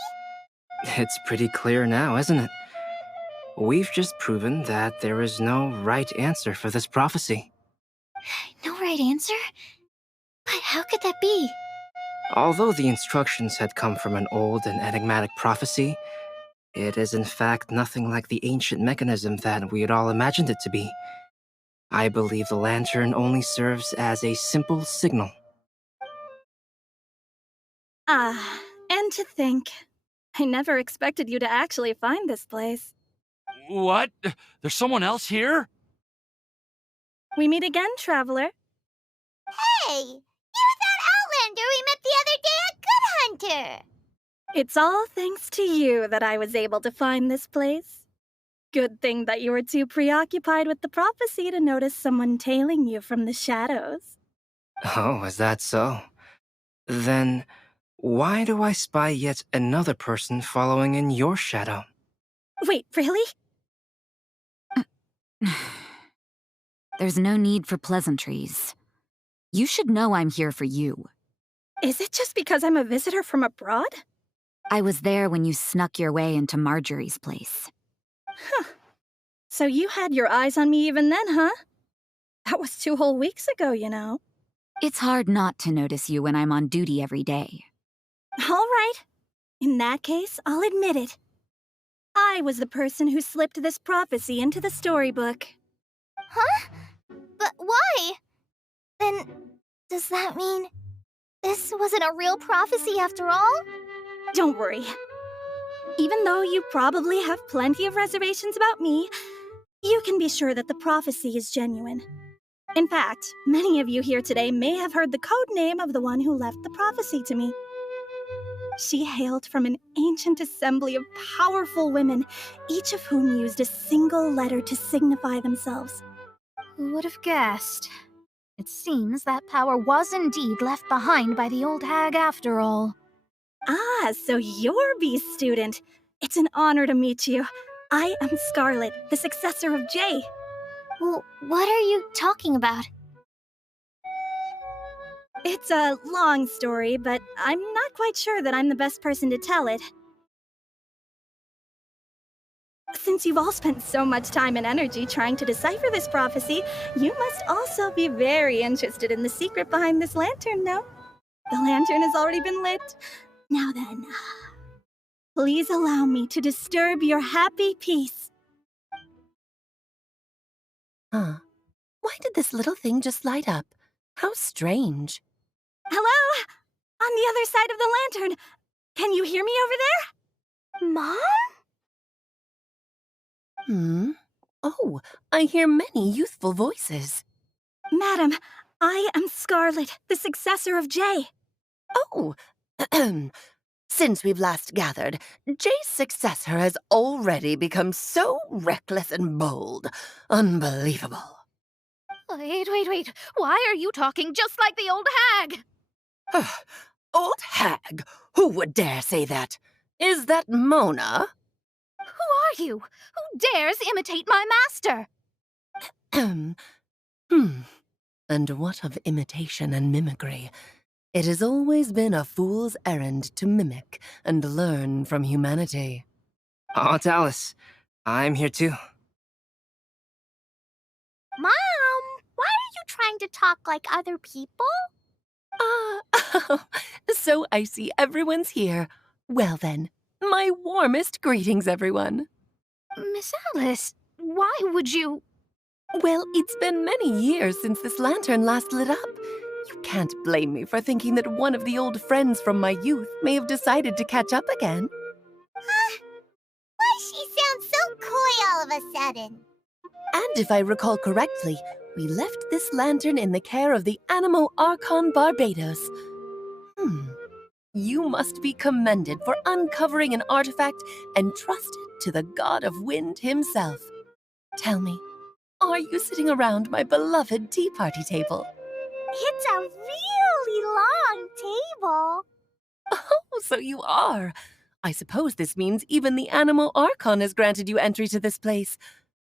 It's pretty clear now, isn't it? We've just proven that there is no right answer for this prophecy. No right answer? But how could that be? Although the instructions had come from an old and enigmatic prophecy, it is in fact nothing like the ancient mechanism that we had all imagined it to be. I believe the lantern only serves as a simple signal. And to think, I never expected you to actually find this place. What? There's someone else here? We meet again, traveler. Hey! You're that Outlander we met the other day at Good Hunter! It's all thanks to you that I was able to find this place. Good thing that you were too preoccupied with the prophecy to notice someone tailing you from the shadows. Oh, is that so? Then, why do I spy yet another person following in your shadow? Wait, really? There's no need for pleasantries. You should know I'm here for you. Is it just because I'm a visitor from abroad? I was there when you snuck your way into Marjorie's place. Huh. So you had your eyes on me even then, huh? That was 2 whole weeks ago, you know. It's hard not to notice you when I'm on duty every day. All right. In that case, I'll admit it. I was the person who slipped this prophecy into the storybook. Huh? But why? Then, does that mean this wasn't a real prophecy after all? Don't worry. Even though you probably have plenty of reservations about me, you can be sure that the prophecy is genuine. In fact, many of you here today may have heard the code name of the one who left the prophecy to me. She hailed from an ancient assembly of powerful women, each of whom used a single letter to signify themselves. Who would have guessed? It seems that power was indeed left behind by the old hag after all. Ah, so you're B's student. It's an honor to meet you. I am Scarlet, the successor of Jay. Well, what are you talking about? It's a long story, but I'm not quite sure that I'm the best person to tell it. Since you've all spent so much time and energy trying to decipher this prophecy, you must also be very interested in the secret behind this lantern, no? The lantern has already been lit. Now then, please allow me to disturb your happy peace. Huh. Why did this little thing just light up? How strange. Hello? On the other side of the lantern. Can you hear me over there? Mom? Oh, I hear many youthful voices. Madam, I am Scarlet, the successor of Jay. Oh, since we've last gathered, Jay's successor has already become so reckless and bold. Unbelievable. Wait. Why are you talking just like the old hag? Old hag? Who would dare say that? Is that Mona? Who are you? Who dares imitate my master? And what of imitation and mimicry? It has always been a fool's errand to mimic and learn from humanity. Aunt Alice, I'm here too. Mom, why are you trying to talk like other people? So I see everyone's here. Well then, my warmest greetings, everyone. Miss Alice, why would you... Well, it's been many years since this lantern last lit up. You can't blame me for thinking that one of the old friends from my youth may have decided to catch up again. Why she sounds so coy all of a sudden? And if I recall correctly, we left this lantern in the care of the Animo Archon Barbados. You must be commended for uncovering an artifact entrusted to the god of wind himself. Tell me, are you sitting around my beloved tea party table? It's a really long table. Oh, so you are. I suppose this means even the Animo Archon has granted you entry to this place.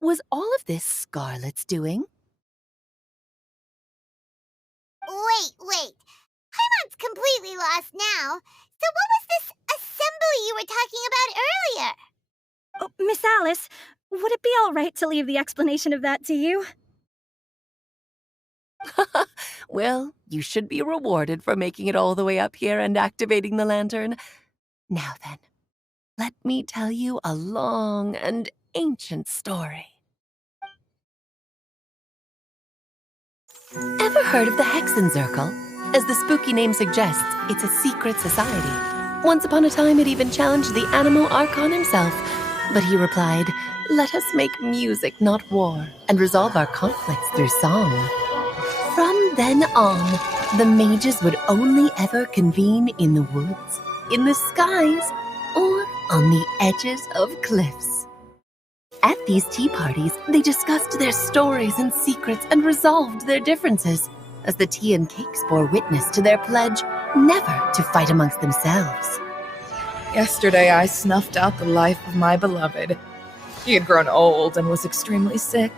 Was all of this Scarlet's doing? Wait. Paimon's completely lost now. So what was this assembly you were talking about earlier? Oh, Miss Alice, would it be all right to leave the explanation of that to you? Well, you should be rewarded for making it all the way up here and activating the lantern. Now then, let me tell you a long and ancient story. Ever heard of the Hexenzirkel? As the spooky name suggests, it's a secret society. Once upon a time, it even challenged the Animo Archon himself. But he replied, "Let us make music, not war, and resolve our conflicts through song." From then on, the mages would only ever convene in the woods, in the skies, or on the edges of cliffs. At these tea parties, they discussed their stories and secrets and resolved their differences, as the tea and cakes bore witness to their pledge never to fight amongst themselves. Yesterday I snuffed out the life of my beloved. He had grown old and was extremely sick.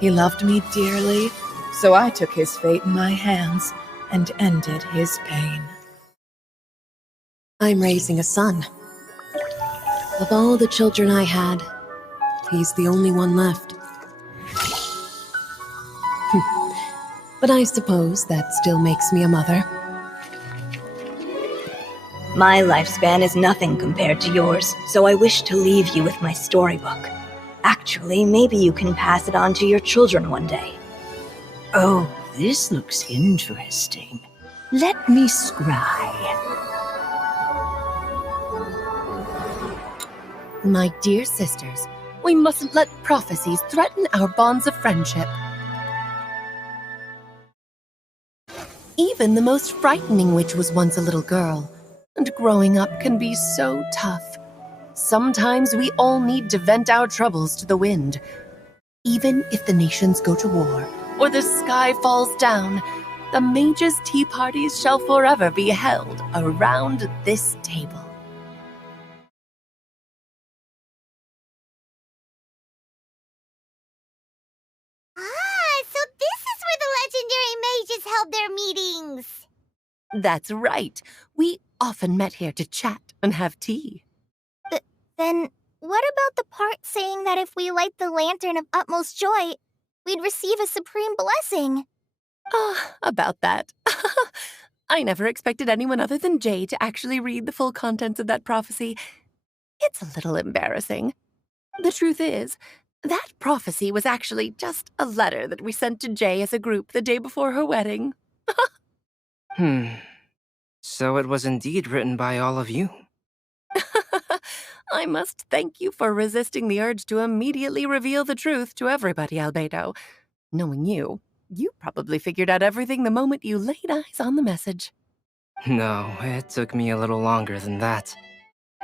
He loved me dearly, so I took his fate in my hands and ended his pain. I'm raising a son. Of all the children I had, he's the only one left. But I suppose that still makes me a mother. My lifespan is nothing compared to yours, so I wish to leave you with my storybook. Actually, maybe you can pass it on to your children one day. Oh, this looks interesting. Let me scry. My dear sisters, we mustn't let prophecies threaten our bonds of friendship. Even the most frightening witch was once a little girl, and growing up can be so tough. Sometimes we all need to vent our troubles to the wind. Even if the nations go to war, or the sky falls down, the mages' tea parties shall forever be held around this table. Ah, so this is where the legendary mages held their meetings. That's right. We often met here to chat and have tea. Then, what about the part saying that if we light the lantern of utmost joy, we'd receive a supreme blessing? About that. I never expected anyone other than Jay to actually read the full contents of that prophecy. It's a little embarrassing. The truth is, that prophecy was actually just a letter that we sent to Jay as a group the day before her wedding. So it was indeed written by all of you. I must thank you for resisting the urge to immediately reveal the truth to everybody, Albedo. Knowing you, you probably figured out everything the moment you laid eyes on the message. No, it took me a little longer than that.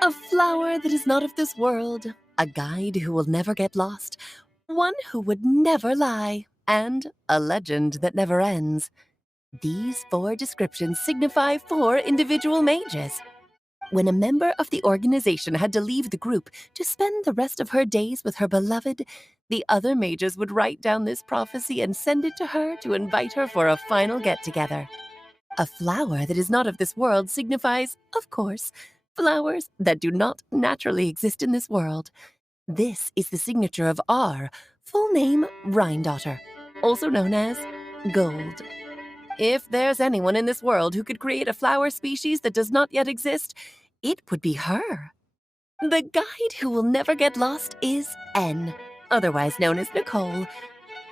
A flower that is not of this world, a guide who will never get lost, one who would never lie, and a legend that never ends. These 4 descriptions signify 4 individual mages. When a member of the organization had to leave the group to spend the rest of her days with her beloved, the other mages would write down this prophecy and send it to her to invite her for a final get-together. A flower that is not of this world signifies, of course, flowers that do not naturally exist in this world. This is the signature of our full name, Rhine-daughter, also known as Gold. If there's anyone in this world who could create a flower species that does not yet exist, it would be her. The guide who will never get lost is N, otherwise known as Nicole.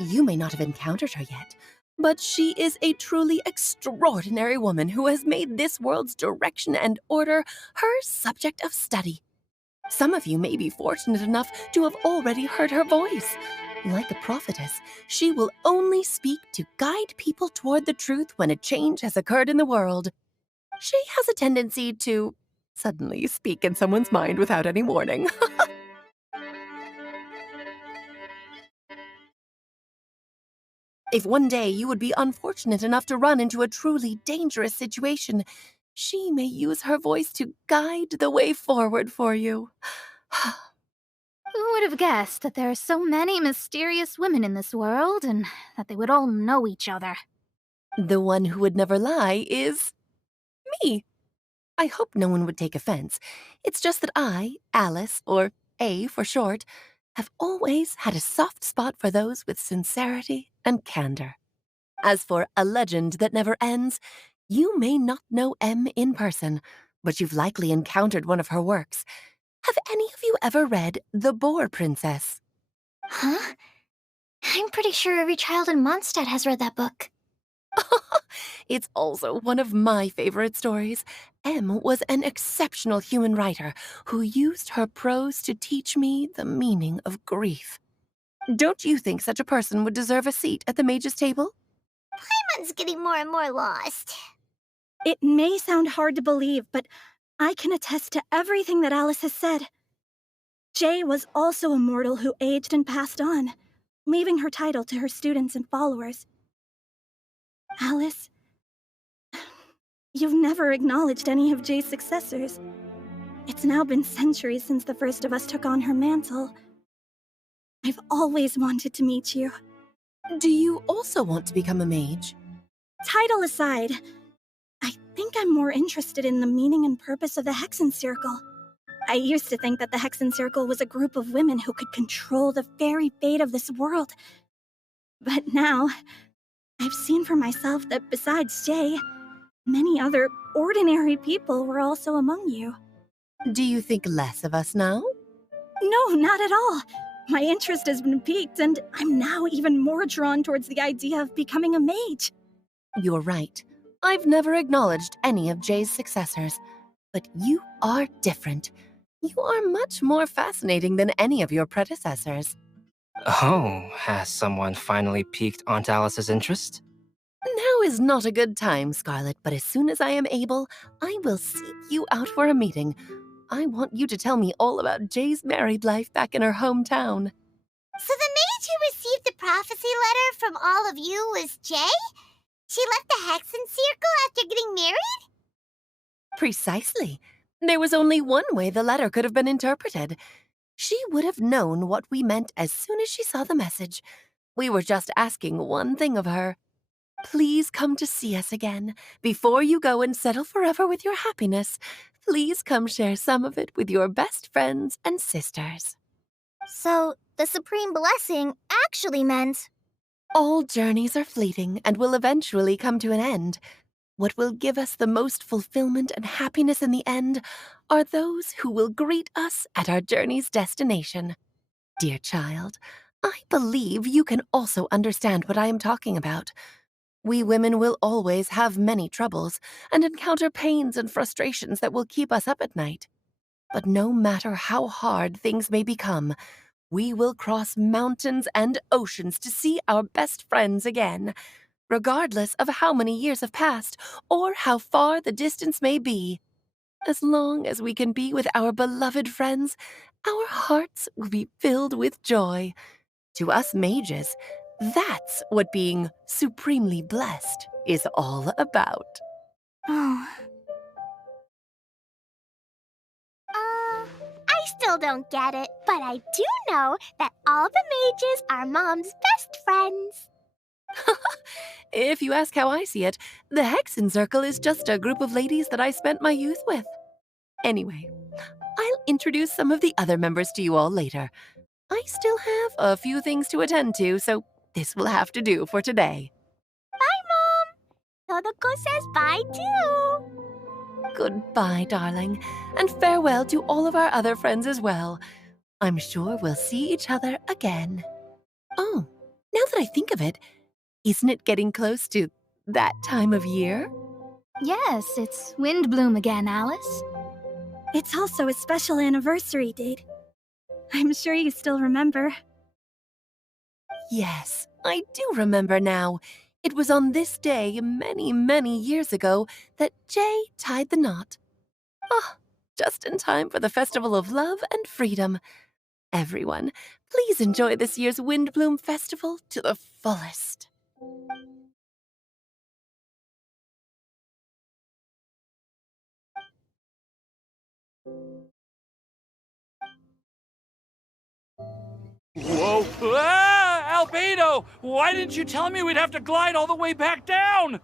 You may not have encountered her yet, but she is a truly extraordinary woman who has made this world's direction and order her subject of study. Some of you may be fortunate enough to have already heard her voice. Like a prophetess, she will only speak to guide people toward the truth when a change has occurred in the world. She has a tendency to suddenly speak in someone's mind without any warning. If one day you would be unfortunate enough to run into a truly dangerous situation, she may use her voice to guide the way forward for you. Who would have guessed that there are so many mysterious women in this world and that they would all know each other? The one who would never lie is me. I hope no one would take offense. It's just that I, Alice, or A for short, have always had a soft spot for those with sincerity and candor. As for a legend that never ends, you may not know M in person, but you've likely encountered one of her works. Have any of you ever read The Boar Princess? Huh? I'm pretty sure every child in Mondstadt has read that book. It's also one of my favorite stories. M was an exceptional human writer who used her prose to teach me the meaning of grief. Don't you think such a person would deserve a seat at the mage's table? Paimon's getting more and more lost. It may sound hard to believe, but I can attest to everything that Alice has said. Jay was also a mortal who aged and passed on, leaving her title to her students and followers. Alice, you've never acknowledged any of Jay's successors. It's now been centuries since the first of us took on her mantle. I've always wanted to meet you. Do you also want to become a mage? Title aside, I think I'm more interested in the meaning and purpose of the Hexen Circle. I used to think that the Hexen Circle was a group of women who could control the very fate of this world. But now, I've seen for myself that besides Jay, many other ordinary people were also among you. Do you think less of us now? No, not at all. My interest has been piqued, and I'm now even more drawn towards the idea of becoming a mage. You're right. I've never acknowledged any of Jay's successors, but you are different. You are much more fascinating than any of your predecessors. Oh, has someone finally piqued Aunt Alice's interest? Now is not a good time, Scarlet, but as soon as I am able, I will seek you out for a meeting. I want you to tell me all about Jay's married life back in her hometown. So the mage who received the prophecy letter from all of you was Jay? She left the Hexen Circle after getting married? Precisely. There was only one way the letter could have been interpreted. She would have known what we meant as soon as she saw the message. We were just asking one thing of her. Please come to see us again. Before you go and settle forever with your happiness, please come share some of it with your best friends and sisters. So, the Supreme Blessing actually meant... All journeys are fleeting and will eventually come to an end. What will give us the most fulfillment and happiness in the end are those who will greet us at our journey's destination. Dear child, I believe you can also understand what I am talking about. We women will always have many troubles and encounter pains and frustrations that will keep us up at night. But no matter how hard things may become, we will cross mountains and oceans to see our best friends again, regardless of how many years have passed or how far the distance may be. As long as we can be with our beloved friends, our hearts will be filled with joy. To us mages, that's what being supremely blessed is all about. Oh. I still don't get it, but I do know that all the mages are Mom's best friends. If you ask how I see it, the Hexen Circle is just a group of ladies that I spent my youth with. Anyway, I'll introduce some of the other members to you all later. I still have a few things to attend to, so this will have to do for today. Bye, Mom! Todoko says bye, too! Goodbye, darling, and farewell to all of our other friends as well. I'm sure we'll see each other again. Oh, now that I think of it, isn't it getting close to that time of year? Yes, it's windbloom again, Alice. It's also a special anniversary date. I'm sure you still remember. Yes, I do remember now. It was on this day many, many years ago that Jay tied the knot. Ah, just in time for the Festival of Love and Freedom. Everyone, please enjoy this year's Windbloom Festival to the fullest. Whoa! Ah! Albedo! Why didn't you tell me we'd have to glide all the way back down?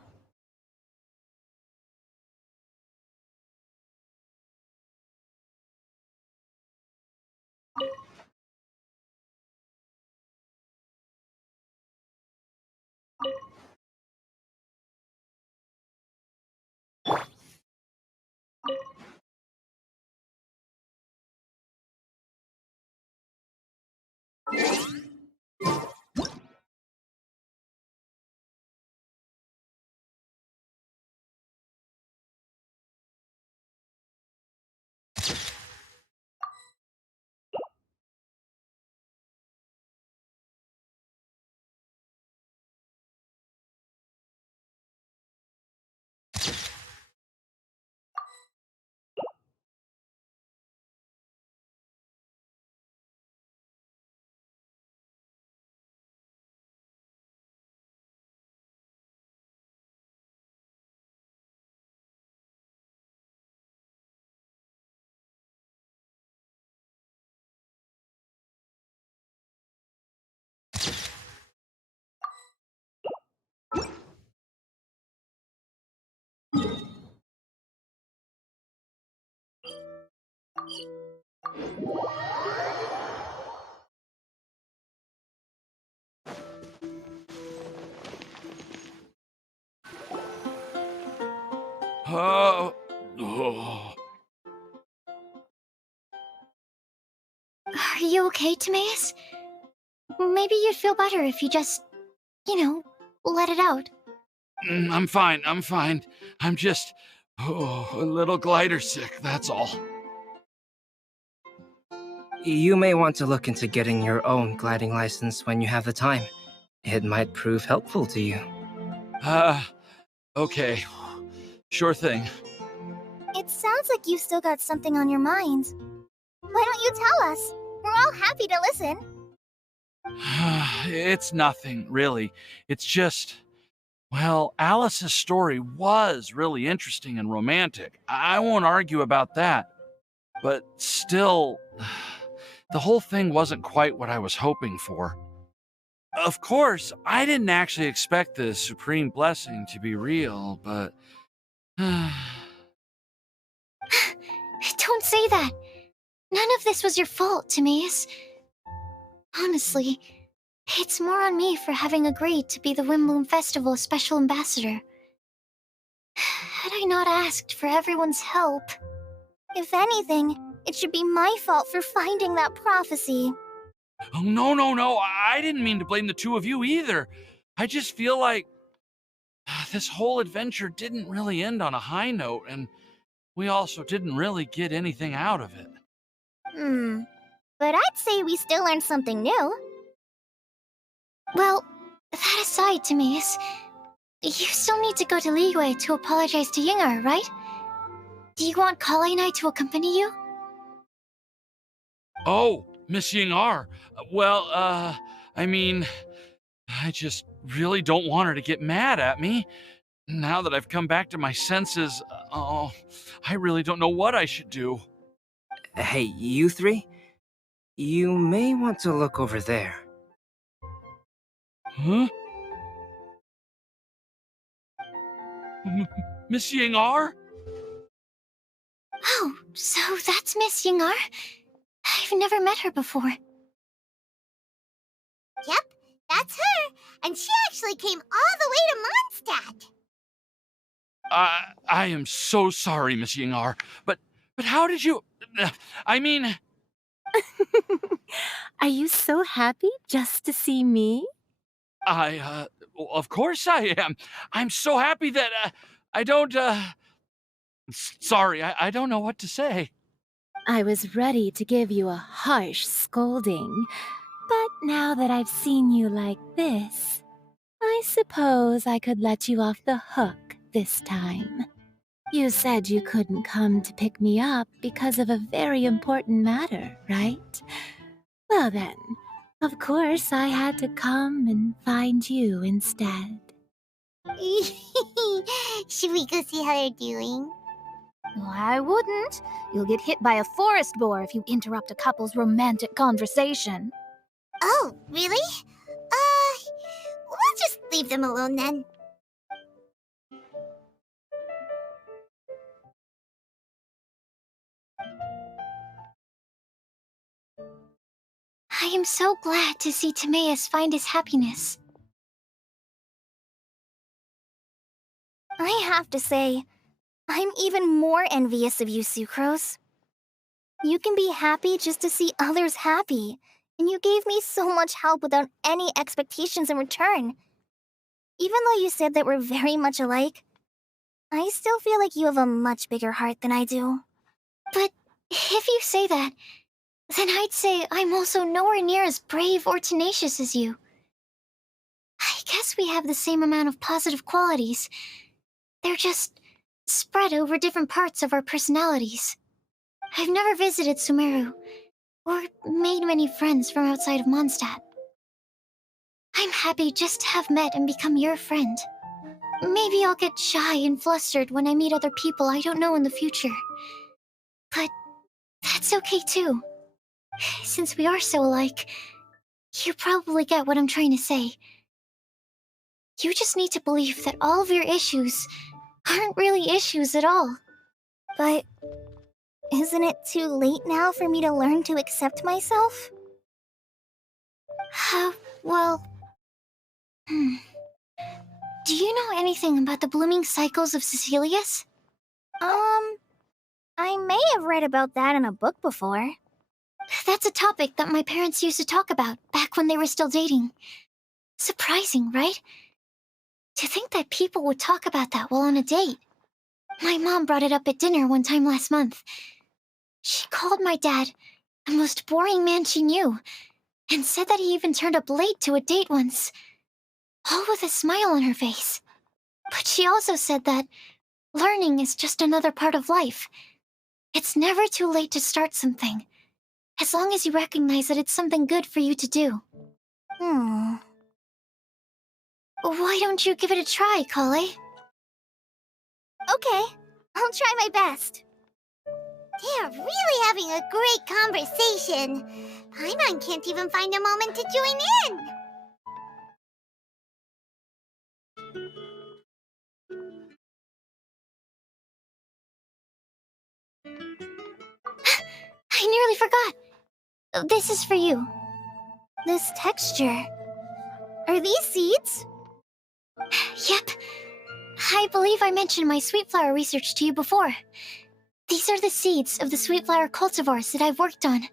Oh. Are you okay, Timaeus? Maybe you'd feel better if you just, let it out. I'm fine, I'm fine. I'm just, a little glider sick, that's all. You may want to look into getting your own gliding license when you have the time. It might prove helpful to you. Okay. Sure thing. It sounds like you've still got something on your mind. Why don't you tell us? We're all happy to listen. It's nothing, really. It's just... Well, Alice's story was really interesting and romantic. I won't argue about that. But still, the whole thing wasn't quite what I was hoping for. Of course, I didn't actually expect the supreme blessing to be real, but... Don't say that. None of this was your fault, Timaeus. Honestly, it's more on me for having agreed to be the Windbloom Festival special ambassador. Had I not asked for everyone's help... If anything, it should be my fault for finding that prophecy. Oh, no, I didn't mean to blame the two of you either. I just feel like this whole adventure didn't really end on a high note, and we also didn't really get anything out of it. But I'd say we still learned something new. Well, that aside, Timaeus, you still need to go to Liyue to apologize to Yingar, right? Do you want Kale and I to accompany you? Oh, Miss Yingar. Well, I mean, I just really don't want her to get mad at me. Now that I've come back to my senses, I really don't know what I should do. Hey, you three? You may want to look over there. Huh? Miss Yingar? Oh, so that's Miss Yingar? I've never met her before. Yep, that's her. And she actually came all the way to Mondstadt. I am so sorry, Miss Yingar, but how did you... I mean... Are you so happy just to see me? Of course I am. I'm so happy that, I don't, Sorry, I don't know what to say. I was ready to give you a harsh scolding, but now that I've seen you like this, I suppose I could let you off the hook this time. You said you couldn't come to pick me up because of a very important matter, right? Well then, of course I had to come and find you instead. Should we go see how they're doing? Well, I wouldn't. You'll get hit by a forest boar if you interrupt a couple's romantic conversation. Oh, really? We'll just leave them alone then. I am so glad to see Timaeus find his happiness. I have to say, I'm even more envious of you, Sucrose. You can be happy just to see others happy, and you gave me so much help without any expectations in return. Even though you said that we're very much alike, I still feel like you have a much bigger heart than I do. But if you say that, then I'd say I'm also nowhere near as brave or tenacious as you. I guess we have the same amount of positive qualities. They're just spread over different parts of our personalities. I've never visited Sumeru, or made many friends from outside of Mondstadt. I'm happy just to have met and become your friend. Maybe I'll get shy and flustered when I meet other people I don't know in the future. But that's okay too. Since we are so alike, you probably get what I'm trying to say. You just need to believe that all of your issues aren't really issues at all. But isn't it too late now for me to learn to accept myself? Well... Do you know anything about the blooming cycles of Cecilius? I may have read about that in a book before. That's a topic that my parents used to talk about back when they were still dating. Surprising, right? To think that people would talk about that while on a date. My mom brought it up at dinner one time last month. She called my dad the most boring man she knew, and said that he even turned up late to a date once, all with a smile on her face. But she also said that learning is just another part of life. It's never too late to start something, as long as you recognize that it's something good for you to do. Why don't you give it a try, Kale? Okay, I'll try my best. They're really having a great conversation. Paimon can't even find a moment to join in. I nearly forgot. This is for you. This texture. Are these seeds? Yep. I believe I mentioned my sweet flower research to you before. These are the seeds of the sweet flower cultivars that I've worked on.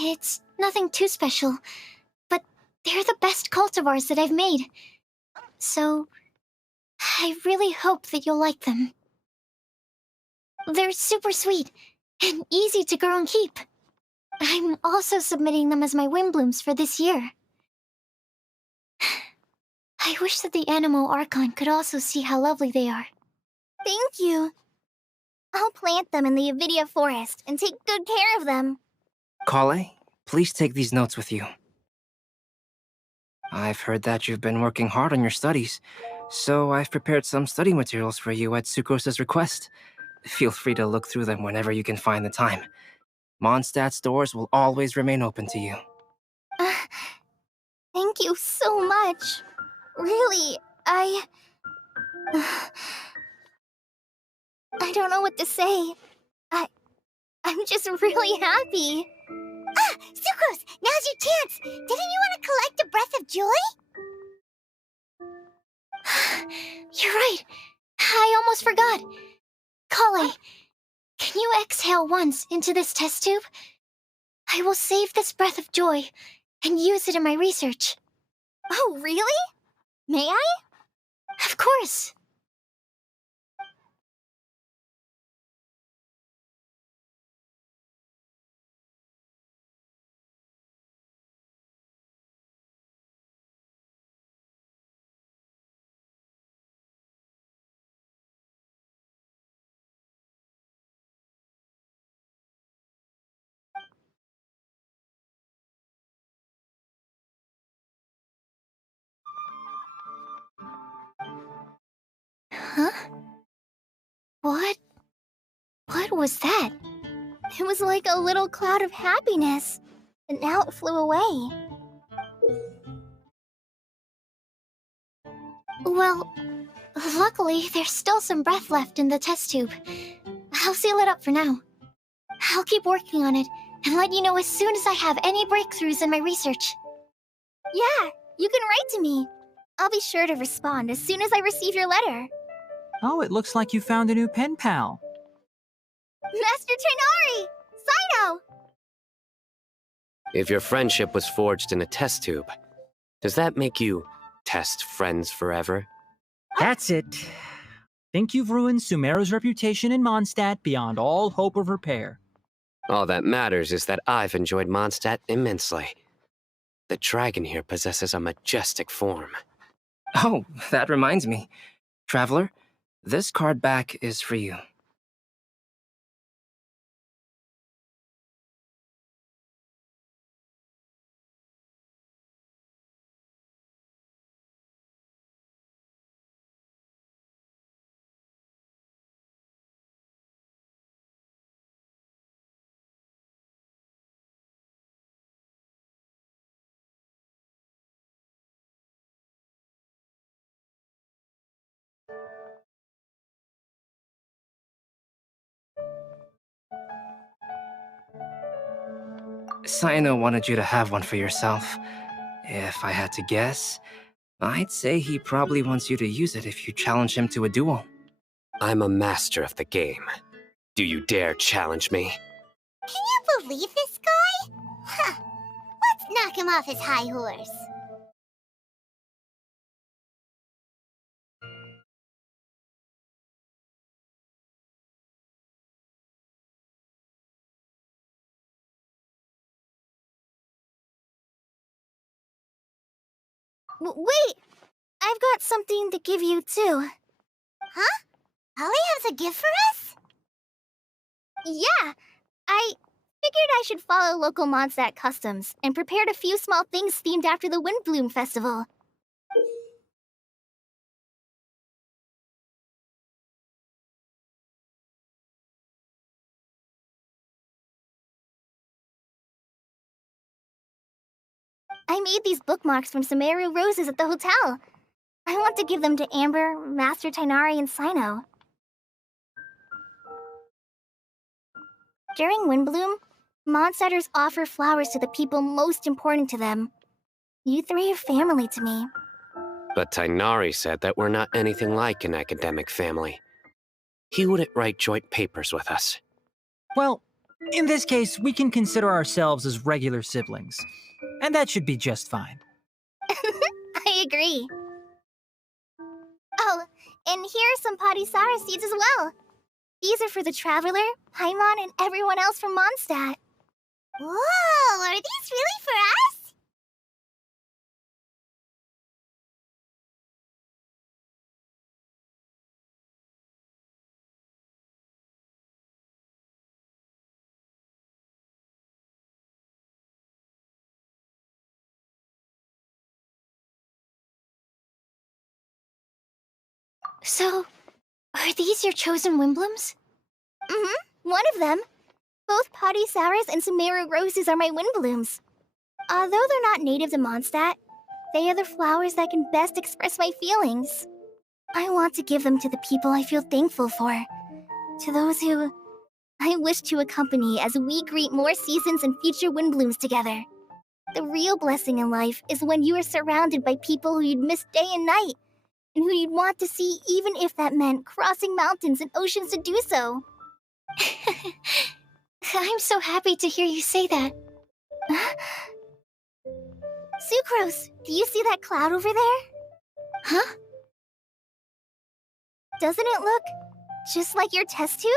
It's nothing too special, but they're the best cultivars that I've made. So, I really hope that you'll like them. They're super sweet and easy to grow and keep. I'm also submitting them as my windblooms for this year. I wish that the Animo Archon could also see how lovely they are. Thank you. I'll plant them in the Avidia forest and take good care of them. Kale, please take these notes with you. I've heard that you've been working hard on your studies, so I've prepared some study materials for you at Sucrose's request. Feel free to look through them whenever you can find the time. Mondstadt's doors will always remain open to you. Thank you so much. Really, I don't know what to say. I'm just really happy. Ah, Sucrose, now's your chance. Didn't you want to collect a breath of joy? You're right. I almost forgot. Kale, can you exhale once into this test tube? I will save this breath of joy and use it in my research. Oh, really? May I? Of course. Huh? What was that? It was like a little cloud of happiness, and now it flew away. Well, luckily, there's still some breath left in the test tube. I'll seal it up for now. I'll keep working on it and let you know as soon as I have any breakthroughs in my research. Yeah, you can write to me. I'll be sure to respond as soon as I receive your letter. Oh, it looks like you found a new pen pal. Master Tighnari! Cyno! If your friendship was forged in a test tube, does that make you test friends forever? That's it. Think you've ruined Sumeru's reputation in Mondstadt beyond all hope of repair. All that matters is that I've enjoyed Mondstadt immensely. The dragon here possesses a majestic form. Oh, that reminds me. Traveler, this card back is for you. Cyno wanted you to have one for yourself. If I had to guess, I'd say he probably wants you to use it if you challenge him to a duel. I'm a master of the game. Do you dare challenge me? Can you believe this guy? Huh. Let's knock him off his high horse. Wait! I've got something to give you, too. Huh? Holly has a gift for us? Yeah! I figured I should follow local Mondstadt customs and prepared a few small things themed after the Windbloom Festival. I made these bookmarks from Sumeru roses at the hotel. I want to give them to Amber, Master Tainari, and Sino. During Windbloom, Mondstadters offer flowers to the people most important to them. You three are family to me. But Tainari said that we're not anything like an academic family. He wouldn't write joint papers with us. Well, in this case, we can consider ourselves as regular siblings. And that should be just fine. I agree. Oh, and here are some Padisara seeds as well. These are for the Traveler, Paimon, and everyone else from Mondstadt. Whoa, are these really for us? So, are these your chosen Windblooms? Mm-hmm, one of them. Both Padisaras and Sumeru roses are my Windblooms. Although they're not native to Mondstadt, they are the flowers that can best express my feelings. I want to give them to the people I feel thankful for. To those who I wish to accompany as we greet more seasons and future Windblooms together. The real blessing in life is when you are surrounded by people who you'd miss day and night, and who you'd want to see even if that meant crossing mountains and oceans to do so. I'm so happy to hear you say that. Sucrose, do you see that cloud over there? Huh? Doesn't it look just like your test tube?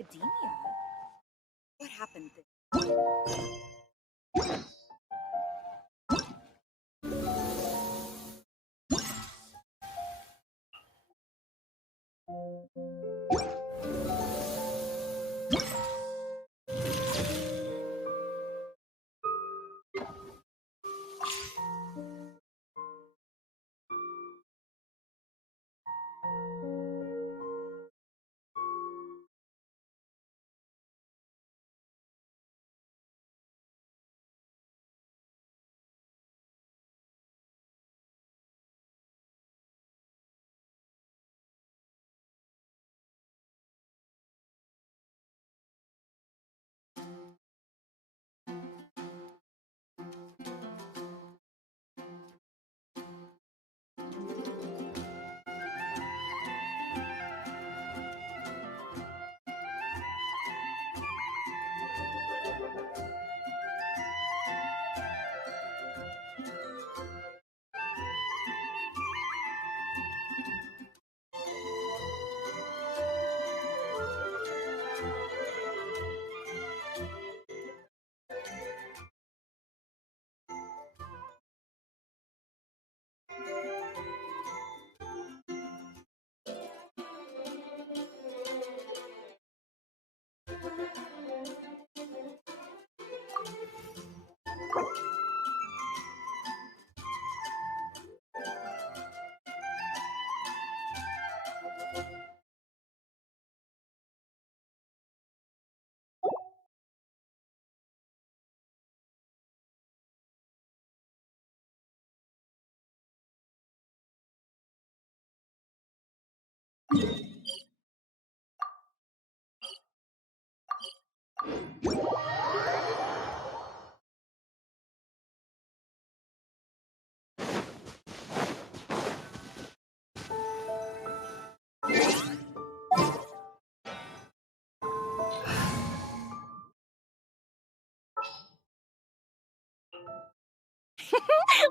Academia? What happened there?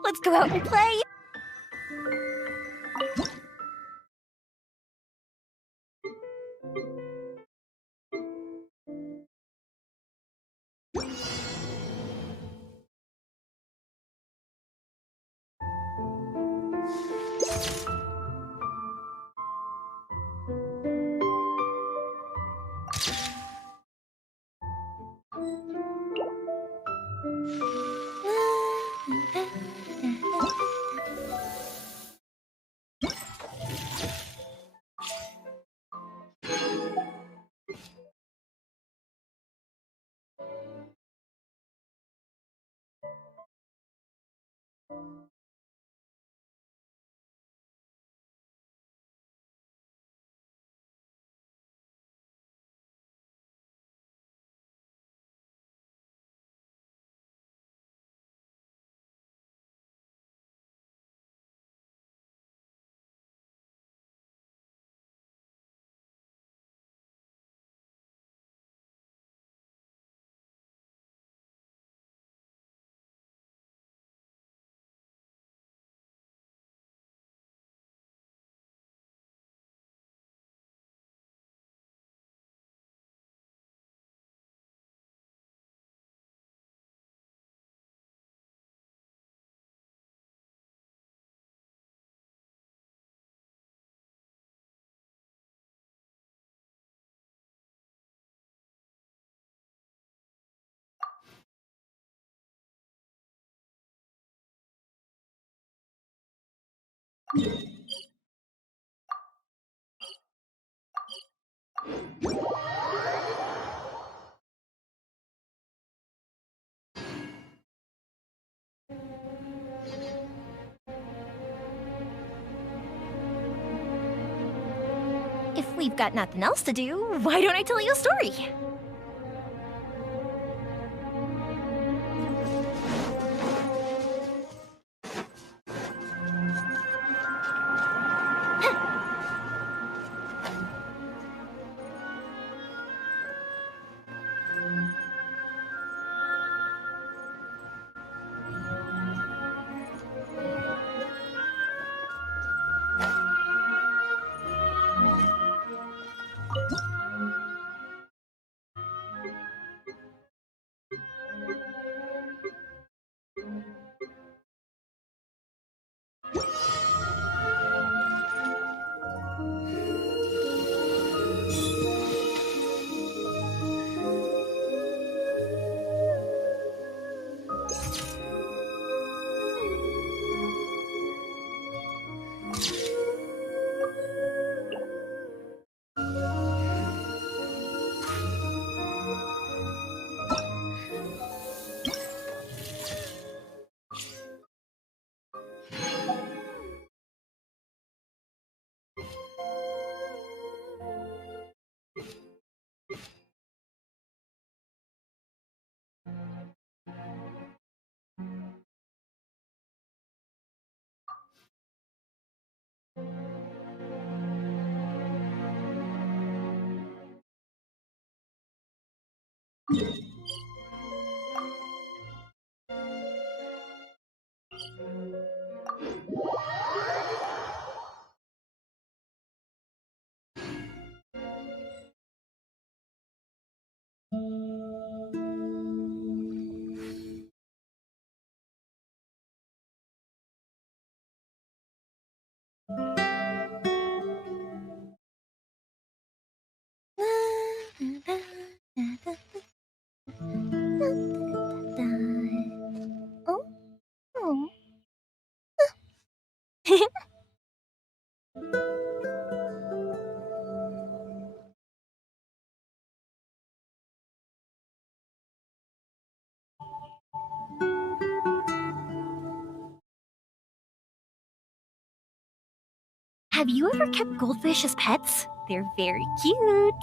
Let's go out and play! If we've got nothing else to do, why don't I tell you a story? Oh. Oh. Have you ever kept goldfish as pets? They're very cute.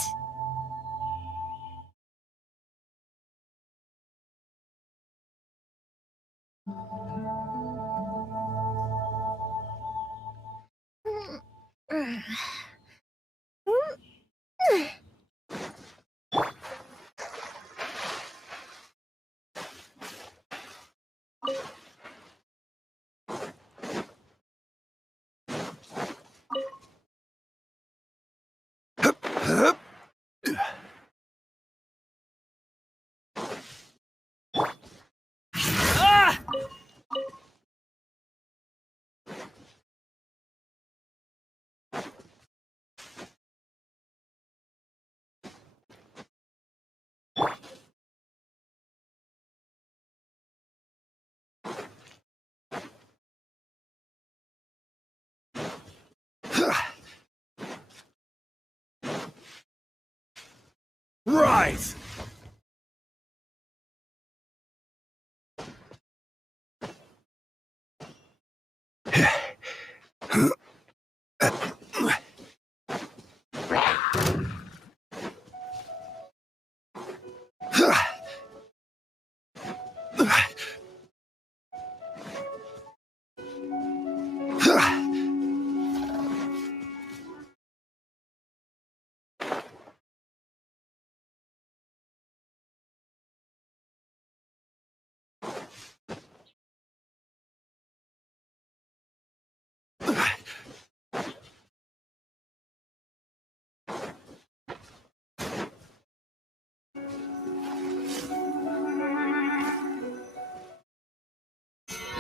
Rise!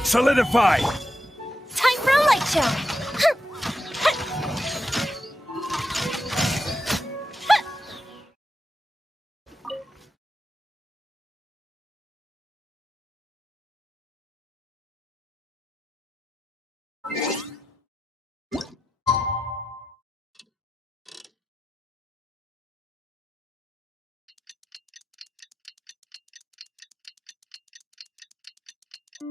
Solidify! Time for a light show! If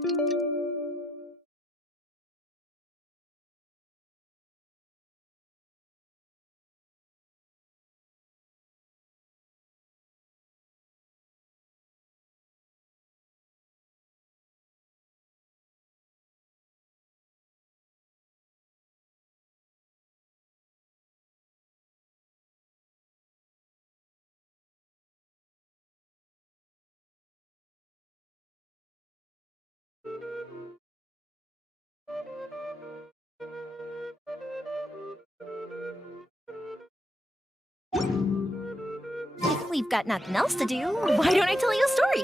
we've got nothing else to do, why don't I tell you a story?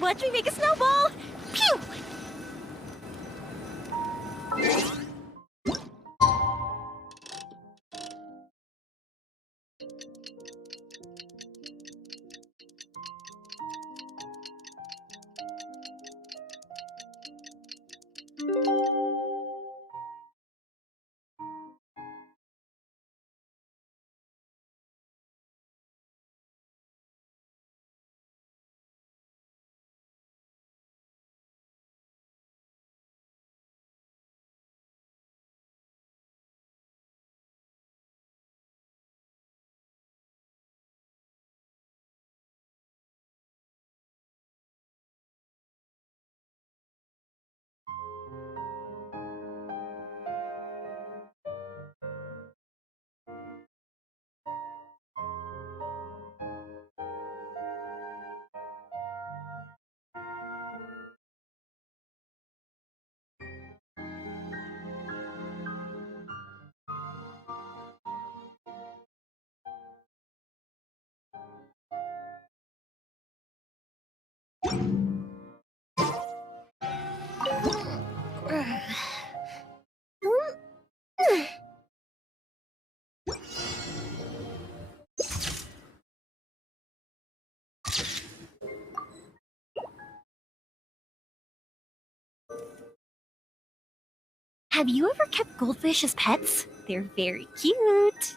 Watch me make a snowball! Pew! Have you ever kept goldfish as pets? They're very cute.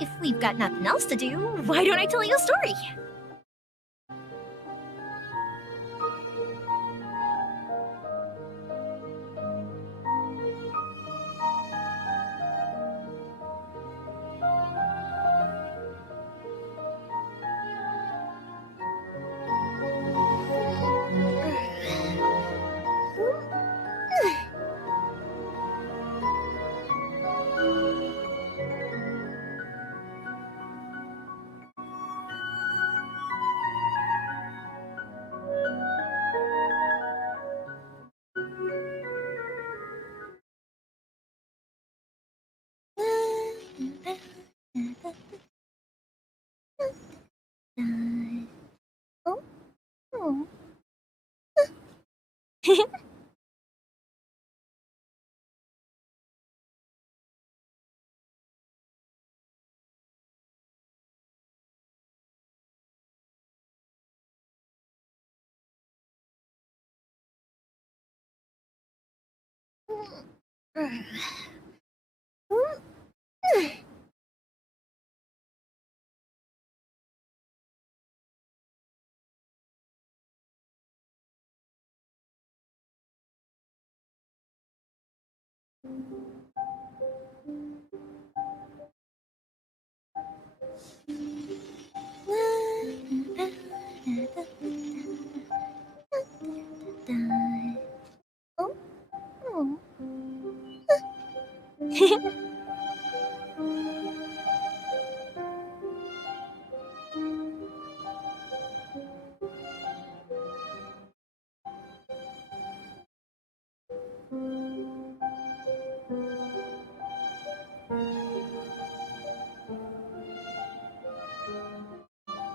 If we've got nothing else to do, why don't I tell you a story? Oh. Oh. Oh. Oh.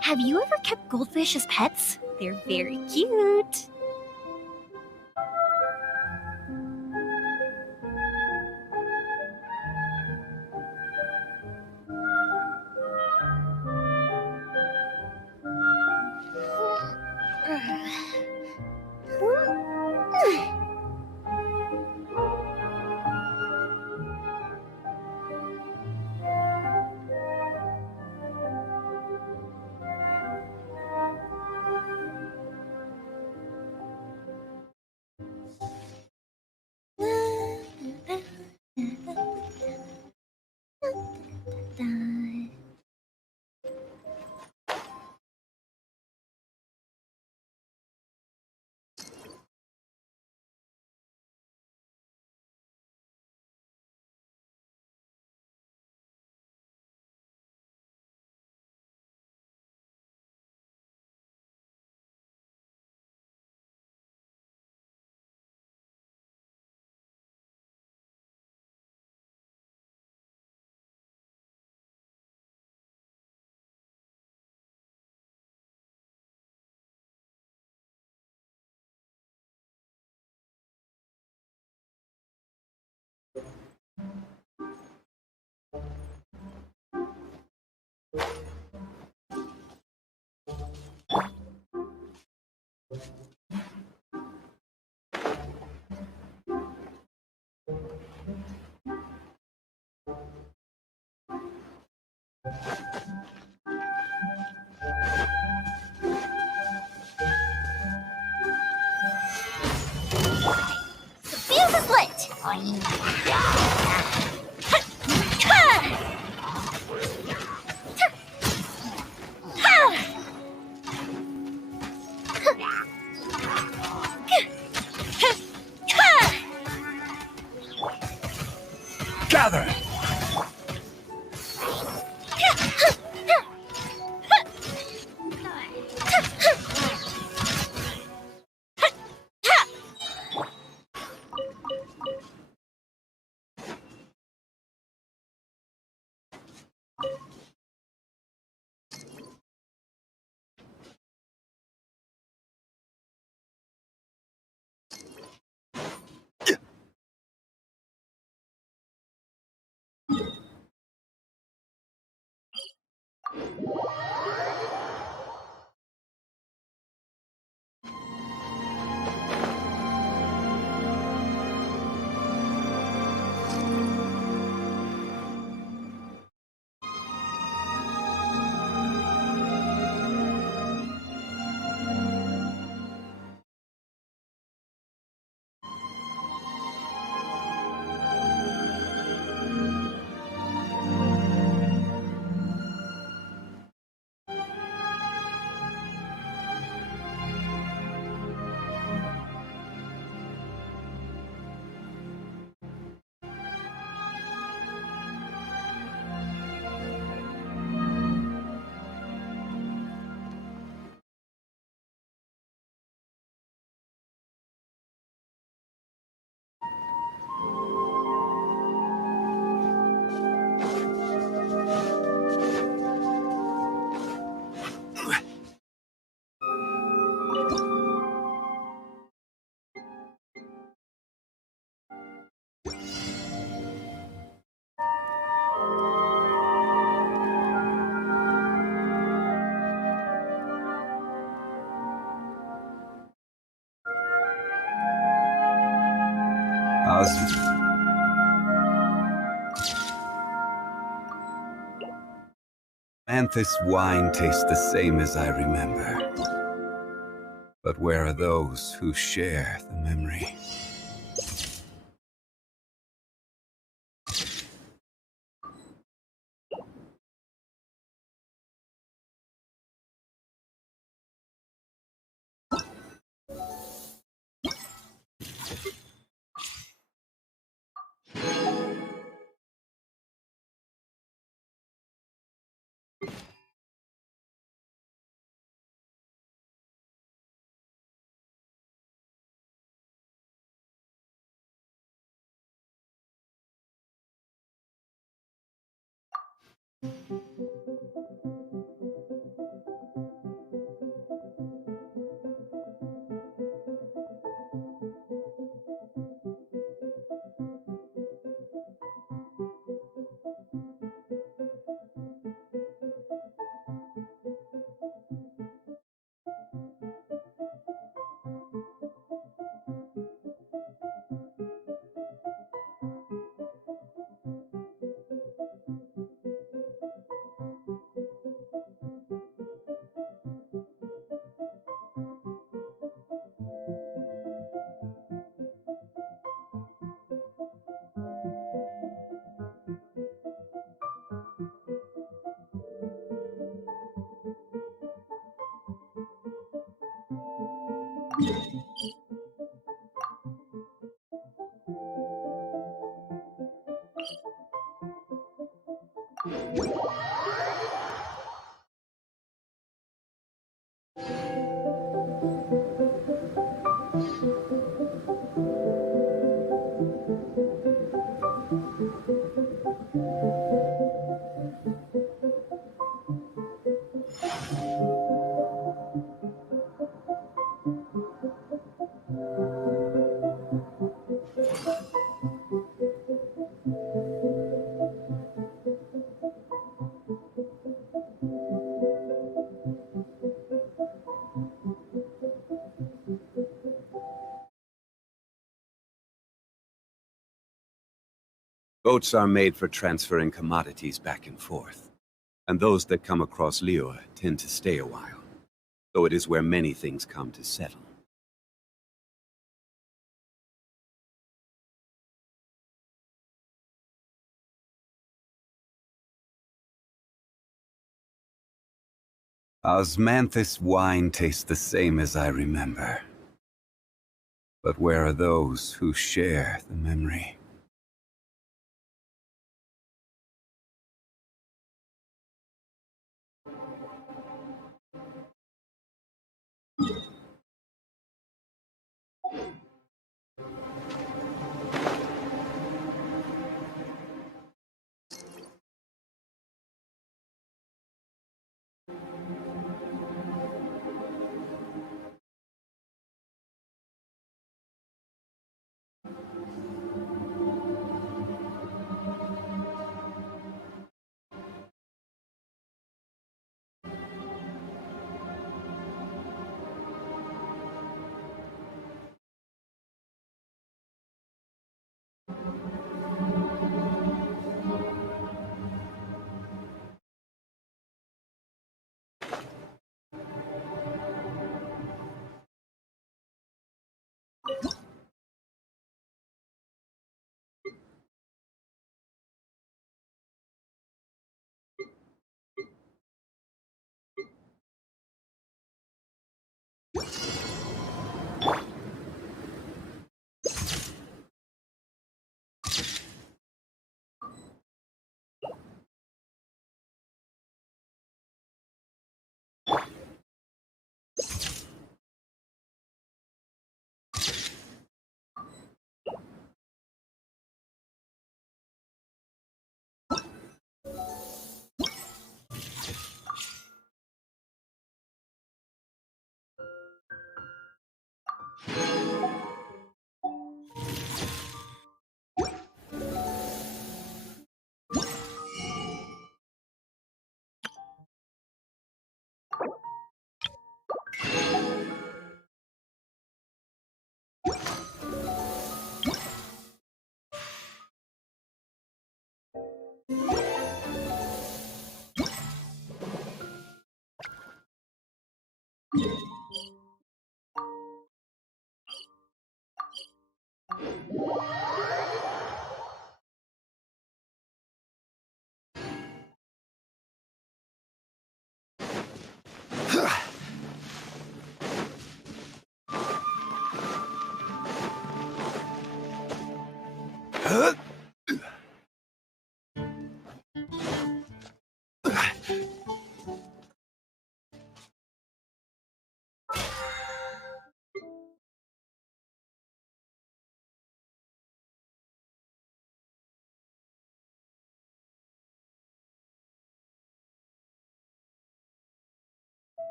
Have you ever kept goldfish as pets? They're very cute. Fuse is lit! Gather! Osmanthus wine tastes the same as I remember. But where are those who share the memory? Boats are made for transferring commodities back and forth, and those that come across Lior tend to stay a while, though it is where many things come to settle. Osmanthus wine tastes the same as I remember. But where are those who share the memory? Where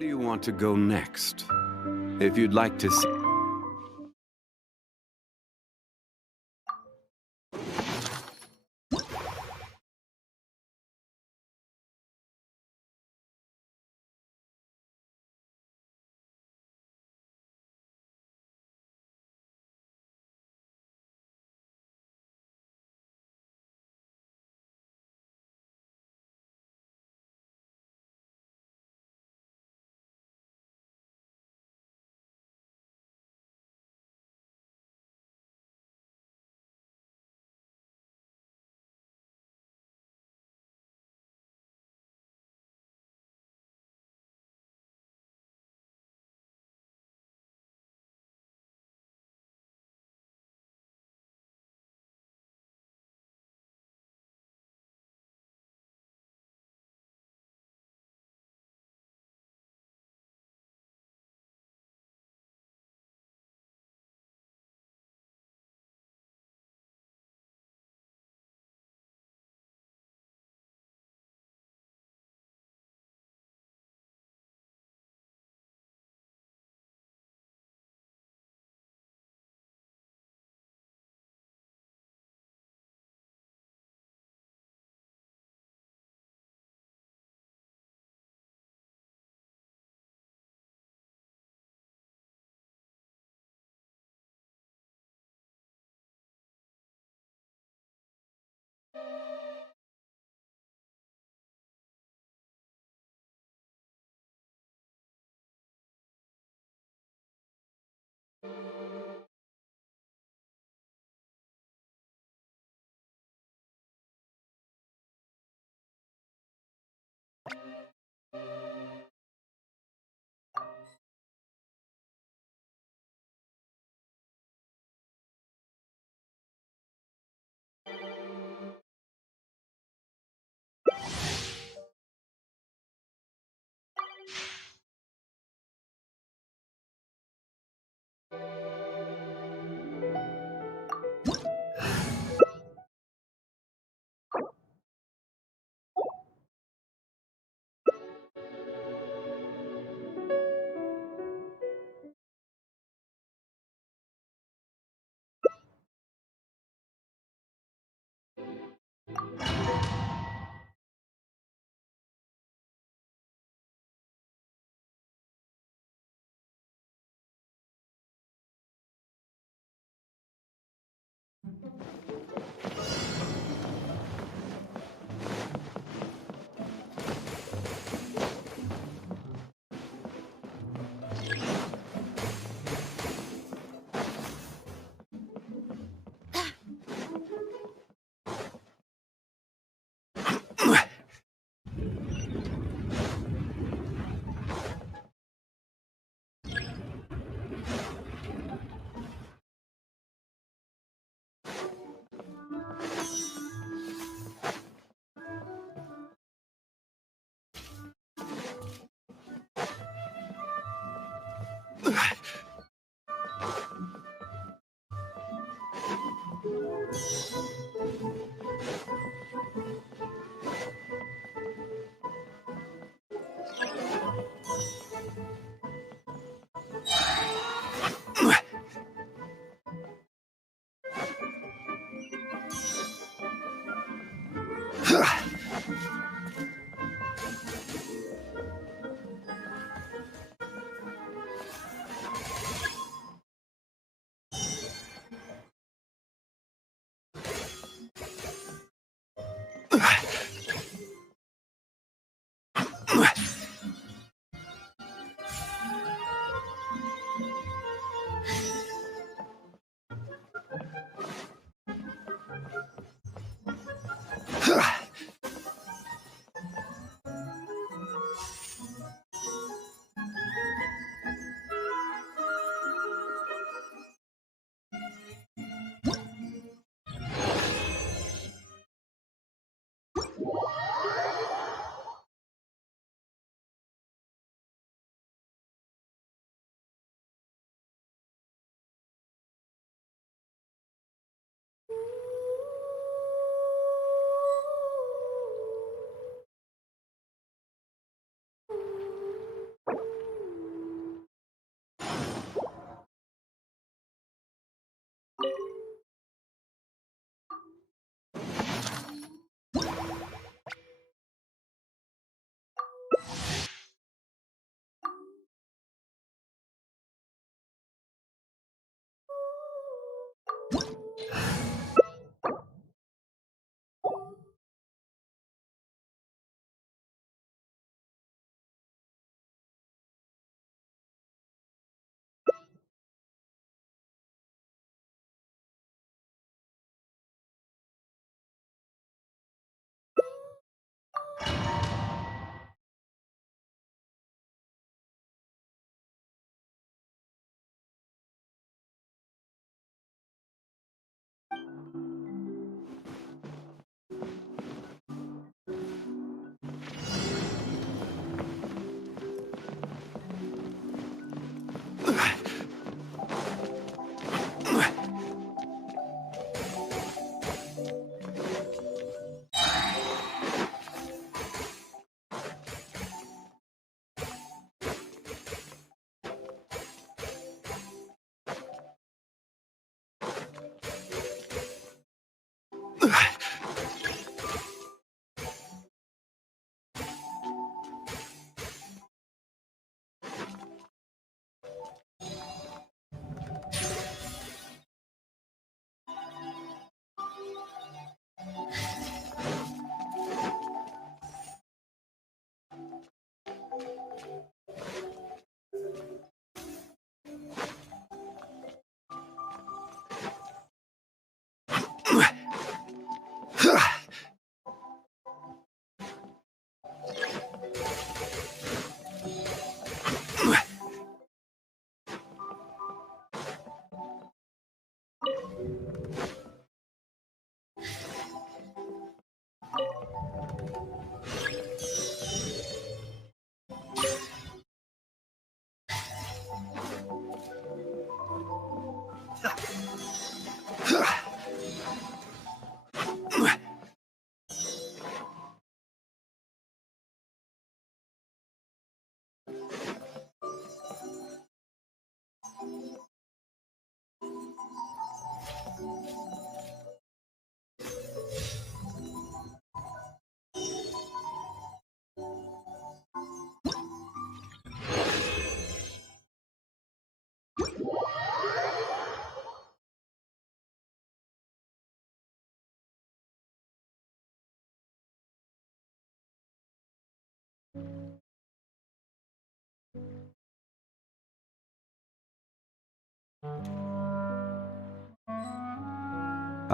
do you want to go next? If you'd like to see...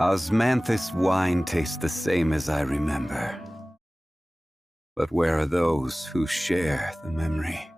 Osmanthus wine tastes the same as I remember. But where are those who share the memory?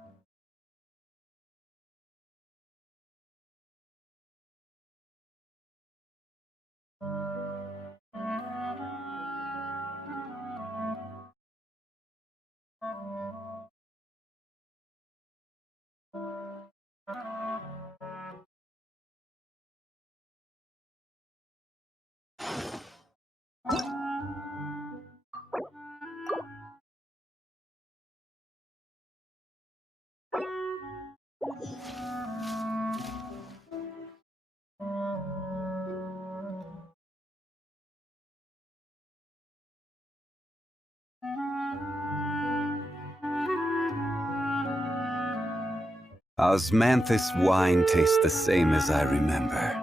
Osmanthus wine tastes the same as I remember.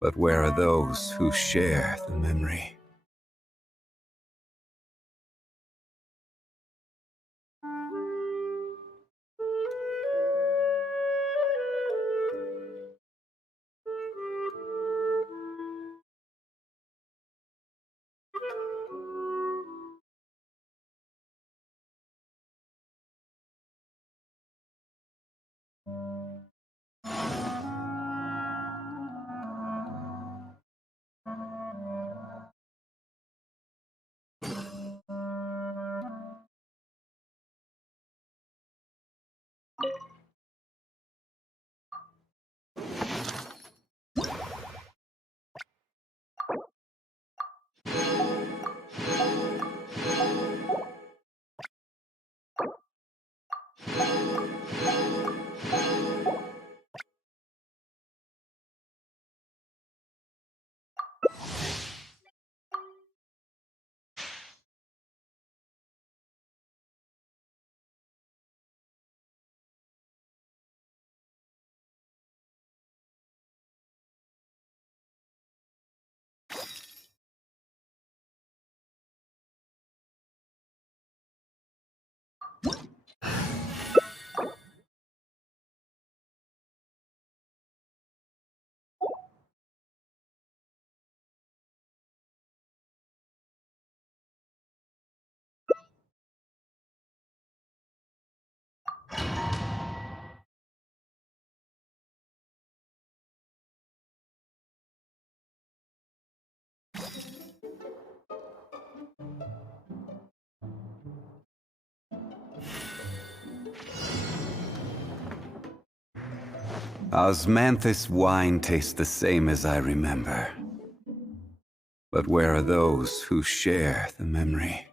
But where are those who share the memory? Osmanthus wine tastes the same as I remember. But where are those who share the memory?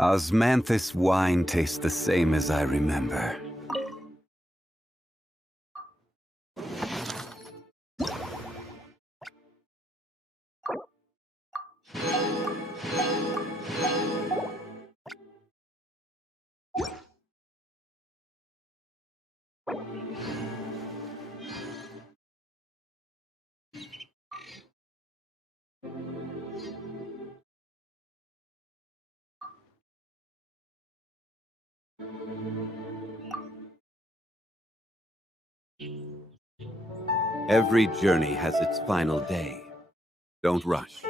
Osmanthus wine tastes the same as I remember. Every journey has its final day. Don't rush.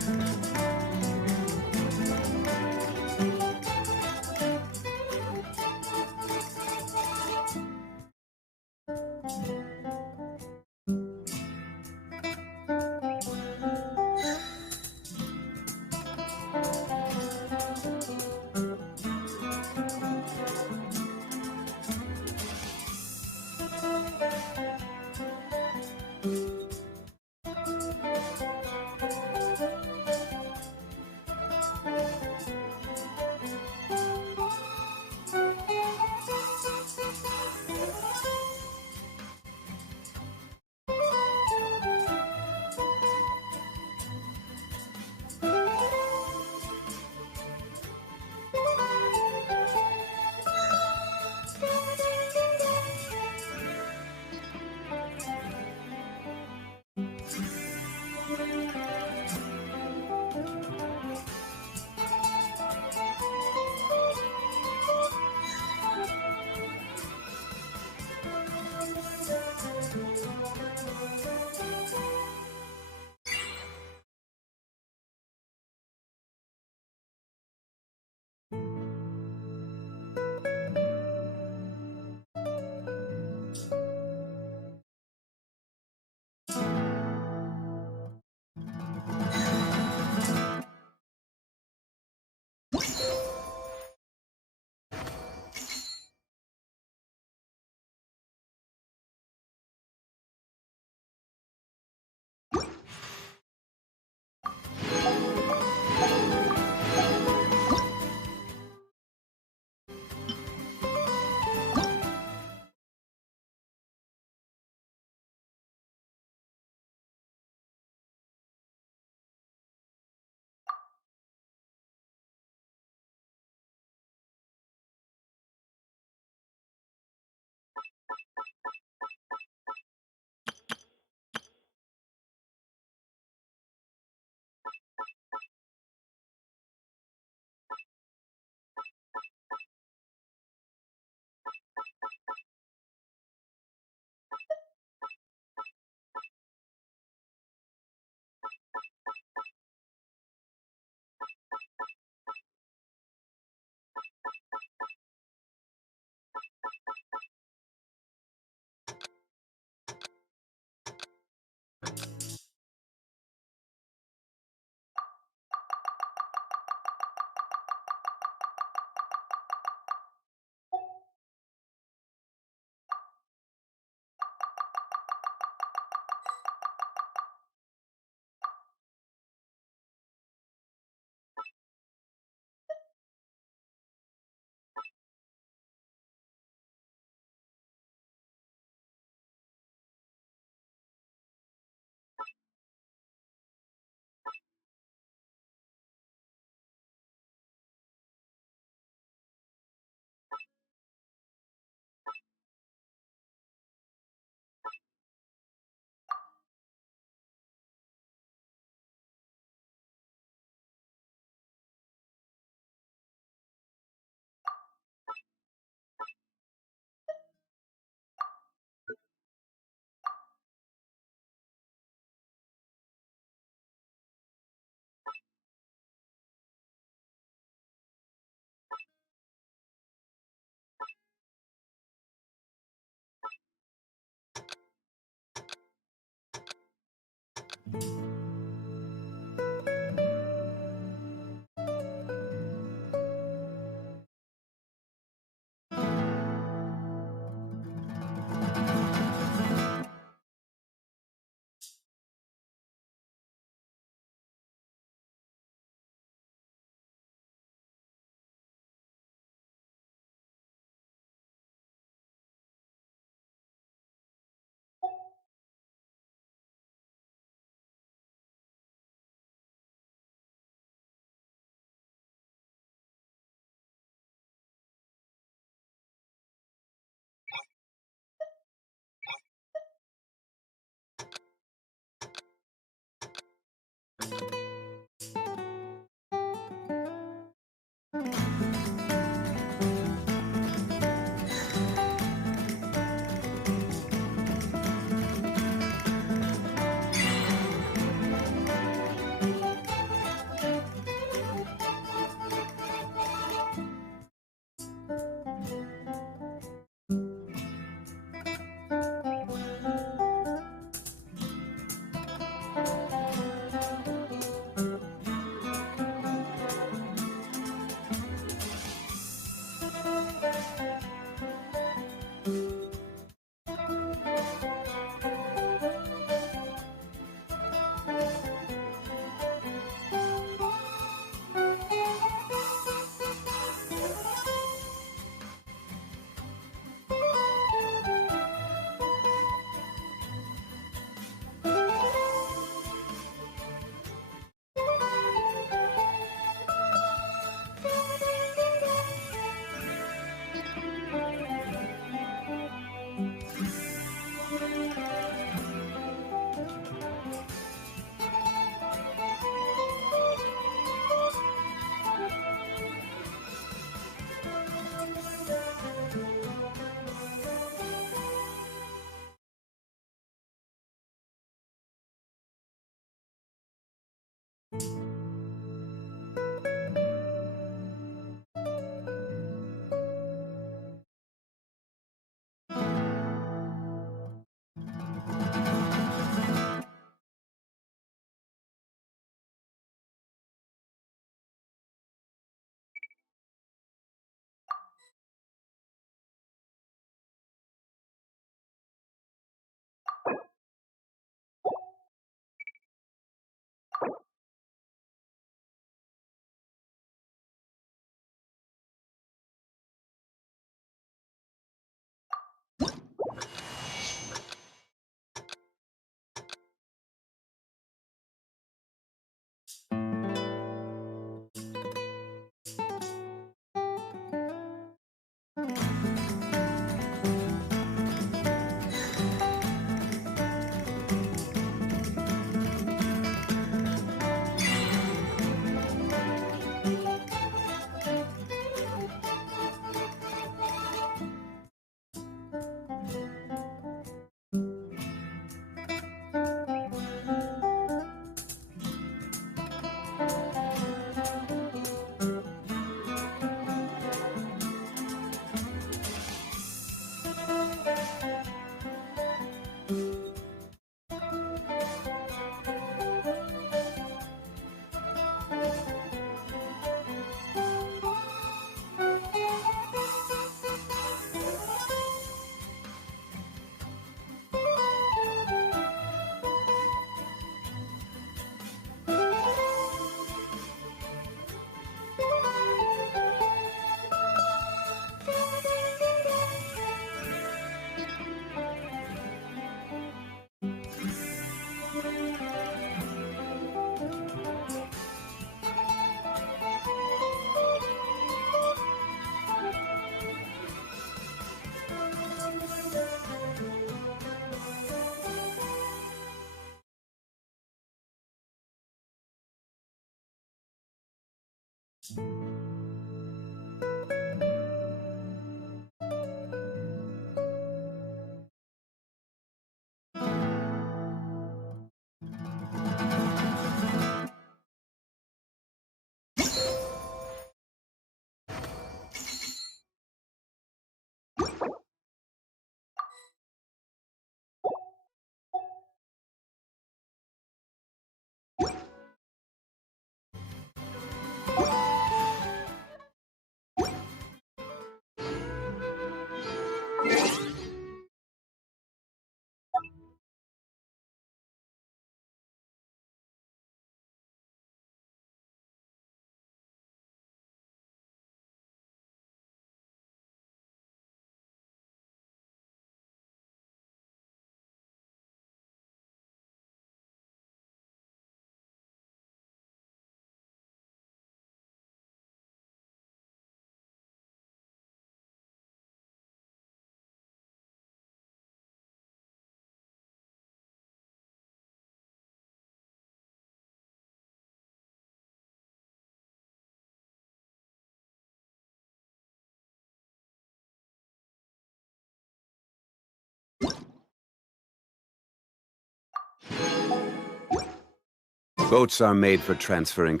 Boats are made for transferring...